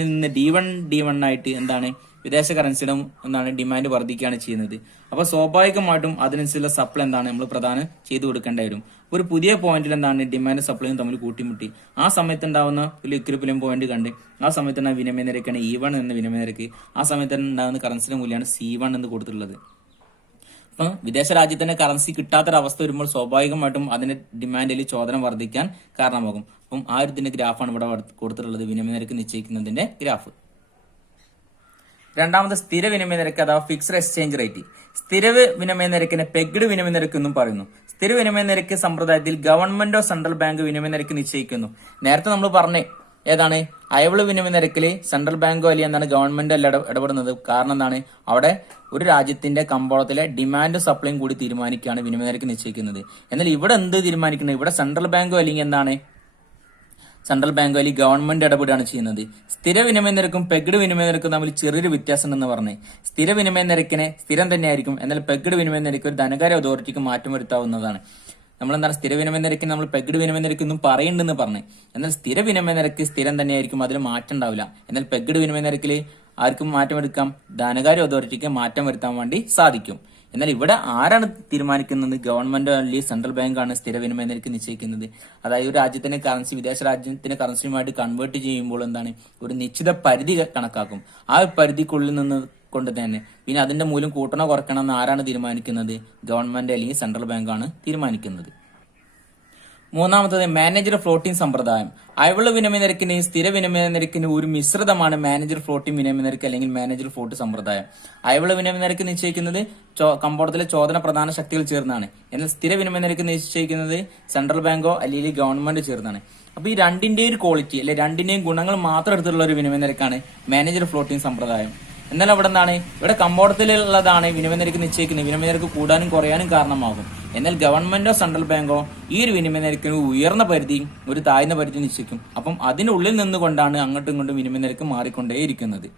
നിന്ന് D1 ആയിട്ട് എന്താണ് വിദേശ കറൻസിയുടെ എന്താണ് ഡിമാൻഡ് വർദ്ധിക്കുകയാണ് ചെയ്യുന്നത്. അപ്പൊ സ്വാഭാവികമായിട്ടും അതിനനുസരിച്ചുള്ള സപ്ലൈ എന്താണ് നമ്മൾ പ്രദാനം ചെയ്തു കൊടുക്കേണ്ടി വരും. ഒരു പുതിയ പോയിന്റിൽ എന്താണ് ഡിമാൻഡ് സപ്ലൈയും തമ്മിൽ കൂട്ടിമുട്ടി ആ സമയത്ത് ഉണ്ടാവുന്ന ഒരു ഇക്വിലിബ്രിയം പോയിന്റ് കണ്ട് ആ സമയത്തുണ്ടാകുന്ന വിനിമയ നിരക്കാണ് E1 എന്ന വിനിമയ നിരക്ക്. ആ സമയത്ത് ഉണ്ടാകുന്ന കറൻസിയുടെ മൂല്യമാണ് C1 എന്ന് കൊടുത്തിട്ടുള്ളത്. അപ്പൊ വിദേശ രാജ്യത്തിന്റെ കറൻസി കിട്ടാത്തൊരവസ്ഥ വരുമ്പോൾ സ്വാഭാവികമായിട്ടും അതിന്റെ ഡിമാൻഡിൽ ചോദന വർദ്ധിക്കാൻ കാരണമാകും. അപ്പം ആ ഒരു ഇതിന്റെ ഗ്രാഫാണ് ഇവിടെ കൊടുത്തിട്ടുള്ളത്, വിനിമയ നിരക്ക് നിശ്ചയിക്കുന്നതിന്റെ ഗ്രാഫ്. രണ്ടാമത് സ്ഥിര വിനിമയ നിരക്ക് അഥവാ ഫിക്സ്ഡ് എക്സ്ചേഞ്ച് റേറ്റ്. സ്ഥിര വിനിമയ നിരക്കിനെ പെഗ്ഡ് വിനിമയ നിരക്ക് എന്നും പറയുന്നു. സ്ഥിര വിനിമയ നിരക്ക് സമ്പ്രദായത്തിൽ ഗവൺമെന്റോ സെൻട്രൽ ബാങ്ക് വിനിമയ നിരക്ക് നിശ്ചയിക്കുന്നു. നേരത്തെ നമ്മൾ പറഞ്ഞേ ഏതാണ്? അയവുള്ള വിനിമയ നിരക്കിൽ സെൻട്രൽ ബാങ്കോ അല്ലെങ്കിൽ എന്താണ് ഗവൺമെന്റ് അല്ല ഇടപെടുന്നത്. കാരണം എന്താണ്? അവിടെ ഒരു രാജ്യത്തിന്റെ കമ്പോളത്തിലെ ഡിമാൻഡും സപ്ലൈയും കൂടി തീരുമാനിക്കുകയാണ് വിനിമയ നിരക്ക് നിശ്ചയിക്കുന്നത്. എന്നാൽ ഇവിടെ എന്ത് തീരുമാനിക്കുന്നത്? ഇവിടെ സെൻട്രൽ ബാങ്കോ അല്ലെങ്കിൽ എന്താണ് സെൻട്രൽ ബാങ്കോ അല്ലെങ്കിൽ ഗവൺമെന്റ് ഇടപെടുകയാണ് ചെയ്യുന്നത്. സ്ഥിര വിനിമയ നിരക്കും പെഗ്ഡ് വിനിമയ നിരക്കും തമ്മിൽ ചെറിയൊരു വ്യത്യാസം ഉണ്ടെന്ന് പറഞ്ഞേ. സ്ഥിര വിനിമയ നിരക്കിനെ സ്ഥിരം തന്നെയായിരിക്കും. എന്നാൽ പെഗ്ഡ് വിനിമയ നിരക്ക് ഒരു ധനകാര്യ അതോറിറ്റിക്ക് മാറ്റം വരുത്താവുന്നതാണ്. നമ്മളെന്താണ് സ്ഥിര വിനിമയ നിരക്കിന് നമ്മൾ പെഗ്ഡ് വിനിമയ നിരക്ക് എന്നും പറയുന്നുണ്ടെന്ന് പറഞ്ഞു. എന്നാൽ സ്ഥിര വിനിമയ നിരക്ക് സ്ഥിരം തന്നെയായിരിക്കും, അതിൽ മാറ്റം ഉണ്ടാവില്ല. എന്നാൽ പെഗ്ഡ് വിനിമയ നിരക്കിൽ ആർക്കും മാറ്റം എടുക്കാം? ധനകാര്യ അതോറിറ്റിക്ക് മാറ്റം വരുത്താൻ വേണ്ടി സാധിക്കും. എന്നാൽ ഇവിടെ ആരാണ് തീരുമാനിക്കുന്നത്? ഗവൺമെന്റ് അല്ലെങ്കിൽ സെൻട്രൽ ബാങ്കാണ് സ്ഥിര വിനിമയ നിരക്ക് നിശ്ചയിക്കുന്നത്. അതായത് ഒരു രാജ്യത്തിന്റെ കറൻസി വിദേശ രാജ്യത്തിന്റെ കറൻസിയുമായിട്ട് കൺവേർട്ട് ചെയ്യുമ്പോൾ എന്താണ് ഒരു നിശ്ചിത പരിധി കണക്കാക്കും. ആ പരിധിക്കുള്ളിൽ നിന്ന് കൊണ്ട് തന്നെ പിന്നെ അതിന്റെ മൂല്യം കൂട്ടണോ കുറയ്ക്കണോ എന്ന് ആരാണ് തീരുമാനിക്കുന്നത്? ഗവൺമെന്റ് അല്ലെങ്കിൽ സെൻട്രൽ ബാങ്കാണ് തീരുമാനിക്കുന്നത്. മൂന്നാമത്തത് മാനേജർ ഫ്ലോട്ടിംഗ് സമ്പ്രദായം. അയവുള്ള വിനിമയ നിരക്കിന്റെയും സ്ഥിര വിനിമയ നിരക്കിന്റെയും ഒരു മിശ്രിതമാണ് മാനേജർ ഫ്ലോട്ടിംഗ് വിനിമയ നിരക്ക് അല്ലെങ്കിൽ മാനേജർ ഫ്ലോട്ട് സമ്പ്രദായം. അയവുള്ള വിനിമയ നിരക്ക് നിശ്ചയിക്കുന്നത് കമ്പോളത്തിലെ ചോദന പ്രധാന ശക്തികൾ ചേർന്നാണ്. എന്നാൽ സ്ഥിര വിനിമയ നിരക്ക് നിശ്ചയിക്കുന്നത് സെൻട്രൽ ബാങ്കോ അല്ലെങ്കിൽ ഗവൺമെന്റ് ചേർന്നാണ്. അപ്പൊ ഈ രണ്ടിന്റെയും ഒരു ക്വാളിറ്റി അല്ലെ രണ്ടിന്റെയും ഗുണങ്ങൾ മാത്രം എടുത്തുള്ള ഒരു വിനിമയ നിരക്കാണ് മാനേജർ ഫ്ലോട്ടിംഗ് സമ്പ്രദായം. എന്നാൽ അവിടെ എന്താണ് ഇവിടെ കമ്പോളത്തിലുള്ളതാണ് വിനിമയ നിരക്ക് നിശ്ചയിക്കുന്നത്. വിനിമയ നിരക്ക് കൂടാനും കുറയാനും കാരണമാകും. എന്നാൽ ഗവൺമെന്റോ സെൻട്രൽ ബാങ്കോ ഈ ഒരു വിനിമയ നിരക്കിന് ഉയർന്ന പരിധിയും ഒരു താഴ്ന്ന പരിധി നിശ്ചയിക്കും. അപ്പം അതിനുള്ളിൽ നിന്നുകൊണ്ടാണ് അങ്ങോട്ടും ഇങ്ങോട്ടും വിനിമയ നിരക്ക് മാറിക്കൊണ്ടേയിരിക്കുന്നത്.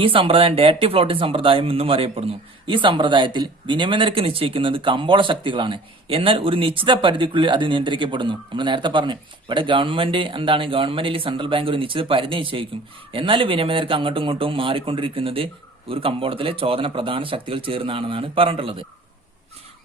ഈ സമ്പ്രദായം ഡയറക്റ്റീവ് ഫ്ലോട്ടിംഗ് സമ്പ്രദായം എന്നും അറിയപ്പെടുന്നു. ഈ സമ്പ്രദായത്തിൽ വിനിമയ നിരക്ക് നിശ്ചയിക്കുന്നത് കമ്പോള ശക്തികളാണ്. എന്നാൽ ഒരു നിശ്ചിത പരിധിക്കുള്ളിൽ അത് നിയന്ത്രിക്കപ്പെടുന്നു. നമ്മൾ നേരത്തെ പറഞ്ഞു ഇവിടെ ഗവൺമെന്റിൽ സെൻട്രൽ ബാങ്ക് ഒരു നിശ്ചിത പരിധി നിശ്ചയിക്കും. എന്നാൽ വിനിമയ നിരക്ക് അങ്ങോട്ടും ഇങ്ങോട്ടും മാറിക്കൊണ്ടിരിക്കുന്നത് ഒരു കമ്പോളത്തിലെ ചോദന പ്രധാന ശക്തികൾ ചേർന്നാണെന്നാണ് പറഞ്ഞിട്ടുള്ളത്.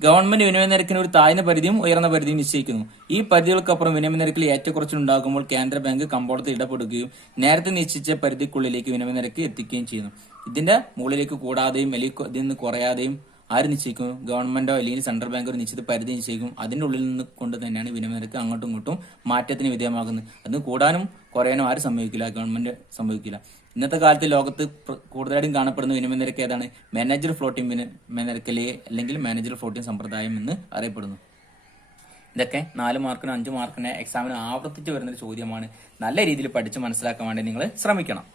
ഗവൺമെന്റ് വിനിമയ നിരക്കിന് ഒരു താഴ്ന്ന പരിധിയും ഉയർന്ന പരിധിയും നിശ്ചയിക്കുന്നു. ഈ പരിധികൾക്കപ്പുറം വിനിമയ നിരക്കിൽ ഏറ്റക്കുറച്ചിലുണ്ടാകുമ്പോൾ കേന്ദ്ര ബാങ്ക് കമ്പോളത്തിൽ ഇടപെടുകയും നേരത്തെ നിശ്ചയിച്ച പരിധിക്കുള്ളിലേക്ക് വിനിമയ നിരക്ക് എത്തിക്കുകയും ചെയ്യുന്നു. ഇതിന്റെ മുകളിലേക്ക് കൂടാതെയും അല്ലെങ്കിൽ ഇതിൽ നിന്ന് കുറയാതെയും ആര് നിശ്ചയിക്കും? ഗവൺമെന്റോ അല്ലെങ്കിൽ സെൻട്രൽ ബാങ്ക് ഒരു നിശ്ചിത പരിധി നിശ്ചയിക്കും. അതിന്റെ ഉള്ളിൽ നിന്ന് കൊണ്ട് തന്നെയാണ് വിനിമയ നിരക്ക് അങ്ങോട്ടും ഇങ്ങോട്ടും മാറ്റത്തിന് വിധേയമാകുന്നത്. അത് കൂടാനും കുറയാനും ആരും സംഭവിക്കില്ല, ഗവൺമെന്റ് സംഭവിക്കില്ല. ഇന്നത്തെ കാലത്ത് ലോകത്ത് കൂടുതലായിട്ടും കാണപ്പെടുന്ന വിനിമയ നിരക്ക് ഏതാണ്? മാനേജർ ഫ്ലോട്ടിംഗ് വിനിമയ നിരക്ക് അല്ലെങ്കിൽ മാനേജർ ഫ്ലോട്ടിംഗ് സമ്പ്രദായം എന്ന് അറിയപ്പെടുന്നു. ഇതൊക്കെ 4 മാർക്കിന് 5 മാർക്കിന് എക്സാമിന് ആവർത്തിച്ച് വരുന്നൊരു ചോദ്യമാണ്. നല്ല രീതിയിൽ പഠിച്ച് മനസ്സിലാക്കാൻ വേണ്ടി നിങ്ങൾ ശ്രമിക്കണം.